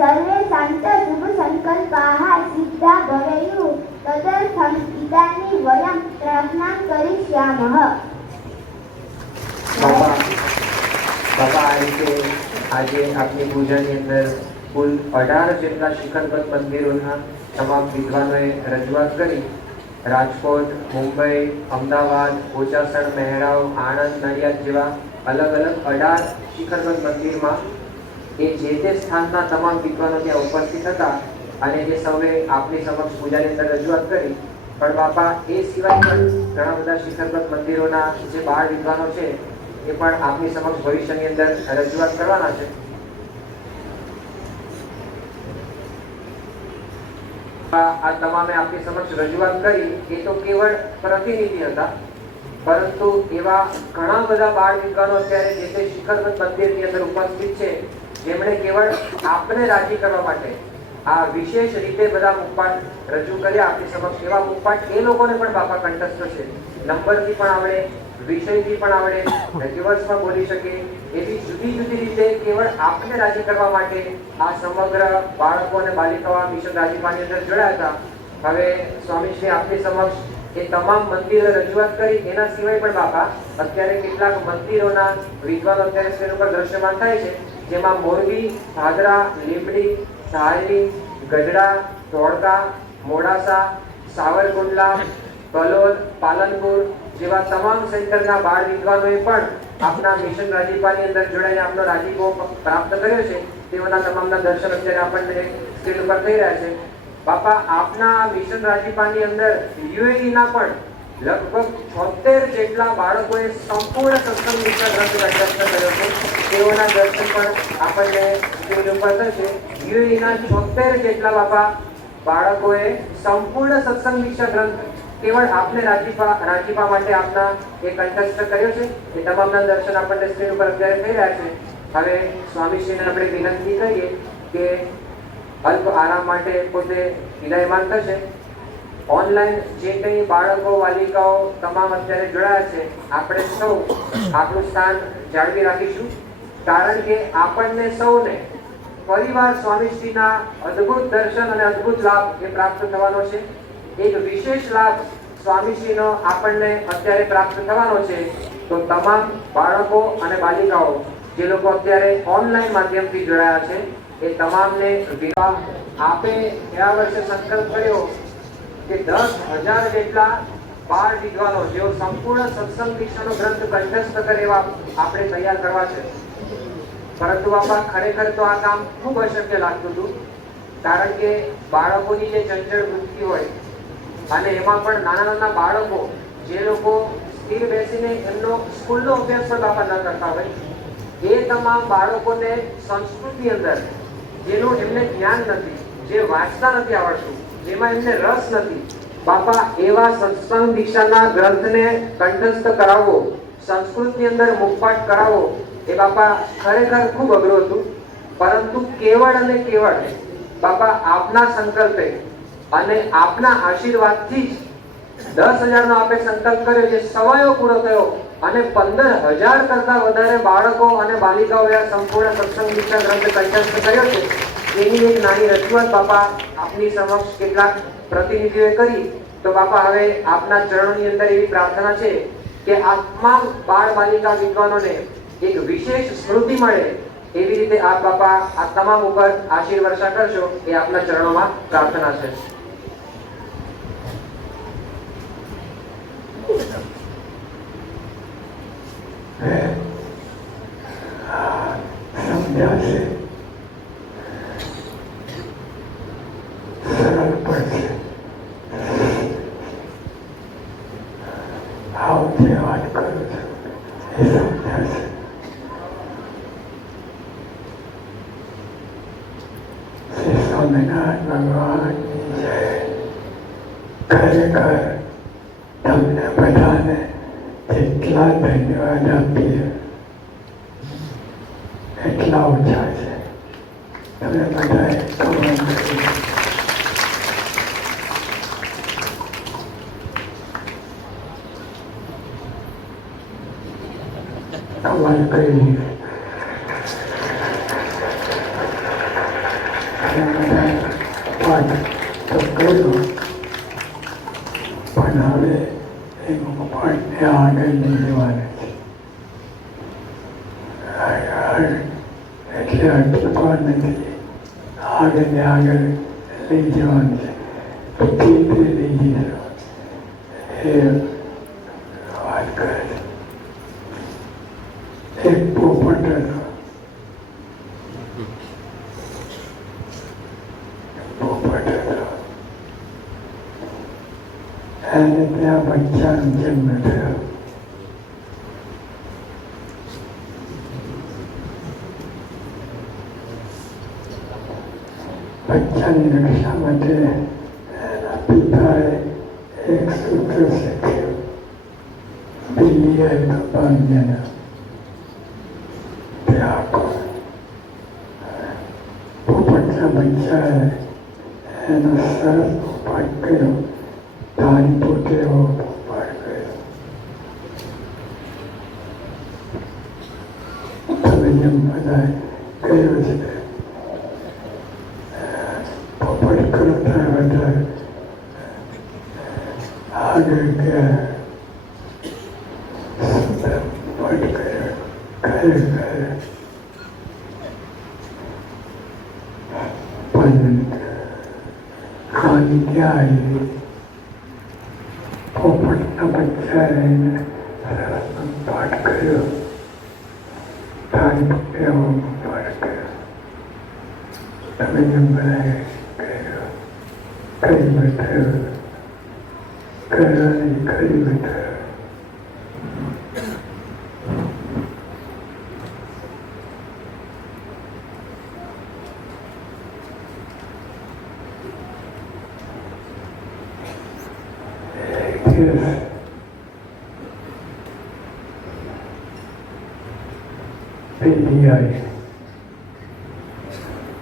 सर्वे शान्त शुभ संकल्पाः सिद्धा भवेयुः. तदर्थम् इदानीं वयं प्रार्थनां करिष्यामः. બાપા આ રીતે આજે આપની પૂજાની અંદર કુલ 18 જેટલા શિખરબદ્ધ મંદિરોના તમામ વિદ્વાનોએ રજૂઆત કરી. રાજકોટ, મુંબઈ, અમદાવાદ, બોચાસણ, મહેરાવ, આણંદ, નડિયાદ જેવા અલગ અલગ 18 શિખરબદ્ધ મંદિરમાં એ જે તે સ્થાનના તમામ વિદ્વાનો ત્યાં ઉપસ્થિત હતા અને જે સૌએ આપની સમક્ષ પૂજાની અંદર રજૂઆત કરી. પણ બાપા એ સિવાય પણ ઘણા બધા શિખરબદ્ધ મંદિરોના જે બાળ વિદ્વાનો છે એ પણ આપની સમક્ષ ભવિષ્યની અંદર રજૂઆત કરવાના છે. આ તમામે આપની સમક્ષ રજૂઆત કરી એ તો કેવળ પ્રતિનિધિ હતા, પરંતુ એવા ઘણા બધા બાળ વિદ્વાનો અત્યારે જે તે શિખરબદ્ધ મંદિરની અંદર ઉપસ્થિત છે જેમણે કેવળ આપને રાજી કરવા માટે આ વિશેષ રીતે બધા મુખપાઠ રજૂ કર્યા આપની સમક્ષ. એવા મુખપાઠ એ લોકોને પણ બાપા કંઠસ્થ છે. નંબરથી પણ આપણે વિષયથી પણ આવડે, રિવર્સમાં બોલી શકે, એવી જુદી જુદી રીતે કેવળ આપને રાજી કરવા માટે આ સમગ્ર બાળકો અને બાલિકાઓ મિશન રાજીપાની અંદર જોડાયા હતા. હવે સ્વામીશ્રી આપની સમક્ષ એ તમામ મંદિરો રજૂઆત કરી. એના સિવાય પણ બાપા અત્યારે કેટલાક મંદિરોના વિદ્વાનો અત્યારે સ્ક્રીન ઉપર દ્રશ્યમાન થાય છે, જેમાં મોરબી, ભાદરા, લીંબડી, ધારી, ગઢડા, ધોળકા, મોડાસા, સાવરકુંડલા, કલોલ, પાલનપુર જેવા તમામ સેન્ટરના બાળ વિદ્વાનોએ પણ આપના મિશન રાજીપાની અંદર જોડાઈને આપનો રાજીપો પ્રાપ્ત કર્યો છે. તેઓના તમામના દર્શન અત્યારે આપણને સ્ક્રીન ઉપર થઈ રહ્યા છે. બાપા આપના મિશન રાજીપાની અંદર યુએઈના પણ લગભગ 76 જેટલા બાળકોએ સંપૂર્ણ સત્સંગ મિશન ગ્રંથ કંઠસ્થ કર્યો છે. તેઓના દર્શન પણ આપણને સ્ક્રીન ઉપર થશે. યુએઈના 76 જેટલા બાપા બાળકોએ સંપૂર્ણ સત્સંગ મિશન ગ્રંથ કેવળ આપને રાજીપા માટે આપના એ કંઠસ્થ કર્યો છે. એ તમામના દર્શન આપણને સ્ક્રીન ઉપર અત્યારે થઈ રહ્યા છે. હવે સ્વામીશ્રીને આપણે વિનંતી કરીએ કે અલ્પ આરામ માટે પોતે વિદાયમાન થશે. ઓનલાઈન જે કંઈ બાળકો બાલિકાઓ તમામ અત્યારે જોડાયા છે, આપણે સૌ આપણું સ્થાન જાળવી રાખીશું, કારણ કે આપણને સૌને ફરીવાર સ્વામીશ્રીના અદ્ભુત દર્શન અને અદ્ભુત લાભ એ પ્રાપ્ત થવાનો છે. એક વિશેષ લાભ સ્વામીશ્રીનો આપણને અત્યારે પ્રાપ્ત થવાનો છે. તો તમામ બાળકો અને બાલિકાઓ જે લોકો અત્યારે ઓનલાઈન માધ્યમથી જોડાયા છે, એ તમામને આપે ગયા વર્ષે સંકલ્પ કર્યો કે 10,000 જેટલા બાળ વિદ્વાનો જેઓ સંપૂર્ણ સત્સંગ મિશનનો ગ્રંથ કંઠસ્થ કરે એવા આપણે તૈયાર કરવા છે. પરંતુ બાપા ખરેખર તો આ કામ ખૂબ અશક્ય લાગતું હતું, કારણ કે બાળકોની જે ચંચળ વૃત્તિ હોય અને એમાં પણ નાના નાના બાળકો જે લોકો સ્થિર બેસીને એમનો સ્કૂલનો અભ્યાસ પણ બાપા ન કરતા હોય, એ તમામ બાળકોને સંસ્કૃતિ અંદર જેનું એમને જ્ઞાન નથી, જે વાંચતા નથી આવડતું, જેમાં એમને રસ નથી, બાપા એવા સત્સંગ દીક્ષાના ગ્રંથને કંઠસ્થ કરાવવો, સંસ્કૃતની અંદર મુખપાઠ કરાવવો એ બાપા ખરેખર ખૂબ અઘરું હતું. પરંતુ કેવળ અને કેવળ બાપા આપના સંકલ્પે અને આપના આશીર્વાદથી જ 10,000 નો આપે સંકલ્પ કર્યો, જે સવાયો પૂરો થયો અને 15,000 કરતા વધારે બાળકો અને બાલિકાઓએ આ સંપૂર્ણ સત્સંગ દીક્ષા ગ્રંથ કંઠસ્થ કર્યો છે. એની એક નાની રજૂઆત બાપા આપની સમક્ષ કેટલાક પ્રતિનિધિઓએ કરી. તો બાપા હવે આપના ચરણોની અંદર એવી પ્રાર્થના છે કે આ તમામ બાળ બાલિકા વિદ્વાનોને એક વિશેષ સ્મૃતિ મળે એવી રીતે આપ બાપા આ તમામ ઉપર આશીર્વાદ કરશો, એ આપના ચરણોમાં પ્રાર્થના છે. સમજ્યા છે, સરળ પડશે. આવું જે વાત કરું છું એ સમજ્યા છે. શ્રી સ્વામિનારાયણ ભગવાનની જય. ખરેખર તમને બધાને જેટલા ધન્યવાદ આપીએ એટલા ઓછા છે. તમે બધાએ કમાલ કરી. કમાલ કરી. પાઠ તો કર્યો, પણ હવે એનું પાઠને આગળ લઈ જવાના છે. એટલે અટકવા નથી, આગળ ને આગળ લઈ જવાનું છે. તો કેવી રીતે લઈ જવાનું એ વાત કરે છે. એક પોપટ હતો. અને ત્યાં બચ્ચાનો જન્મ થયો. બચ્ચાની રક્ષા માટે એના પિતાએ એક સૂત્ર શીખ્યું, બિલ્લી હૈ તો ભાગ જાના. તે આખો પોપટના બચ્ચાએ એનો સરસ પોપટ કર્યો. તારી પોતે એવો પોપટ કર્યો. સંયમ બધા કર્યો છે. પોપટ કરતા વધારે આગળ ગયા પટ કર્યો ખરેખર પણ ખાલી ક્યાં આવી પોપટના બચ્ચાને પાઠ કર્યો તારી પક્યાઓમાં પાઠ કર્યો તમે જેમ બનાવે કર્યો કઈ બતાવ્યો કરવાની ખરી બતાવ્યો. પેઢી આવી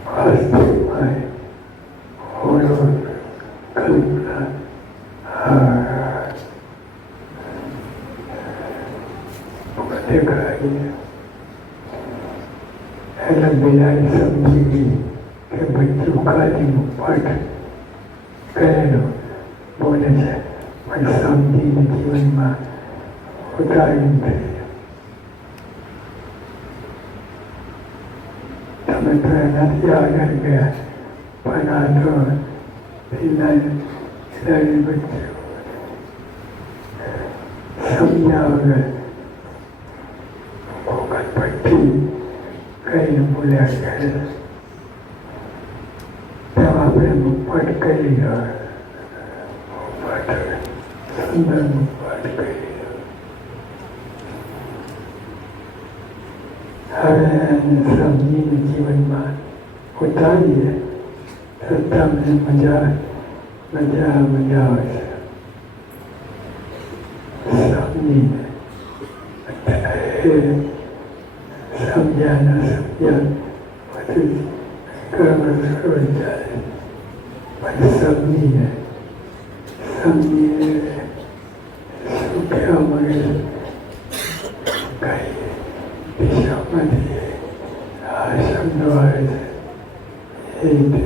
વાસ્તવમાં હોરો કલ્પના દેખાય એટલે બિલાડી સમજી ગઈ કે બચ્ચું ખાલી પાઠ કરેલો બોલે છે પણ સમજીને જીવનમાં ઉતારી થઈ. તમે તો એનાથી આગળ ગયા પણ આ તો બિલાડી બચ્ચું સમજ્યા વગર પટ્ટી કહીને બોલ્યા કરે તેમ આપણે મુખપટ કરી સુંદર મુખપટ કરી હવે એને સમજીને જીવનમાં ઉતારીએ તો તમને મજા આવે છે. સમજીને સમજ્યા ન સમજ્યા બધું કરવા ચાલે પણ સમજીને શું કહેવા માંગે કઈ દિશામાંથી આ શબ્દો આવે છે એ રીતે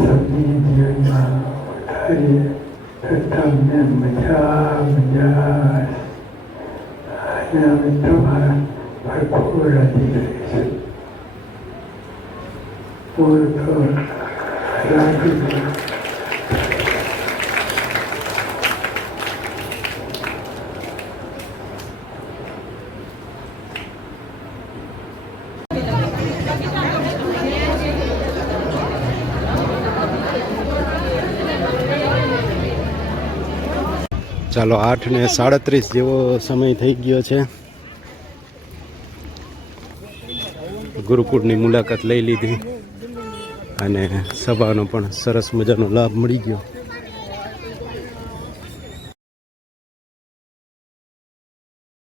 સમજીને જીવનમાં ઉતારીએ તો તમને મજા અને તમારા ભરપૂર અધિકારી છે. પૂર તો લાગી ચાલો 8:37 જેવો સમય થઈ ગયો છે. ગુરુકુળની મુલાકાત લઈ લીધી અને સભાનો પણ સરસ મજાનો લાભ મળી ગયો.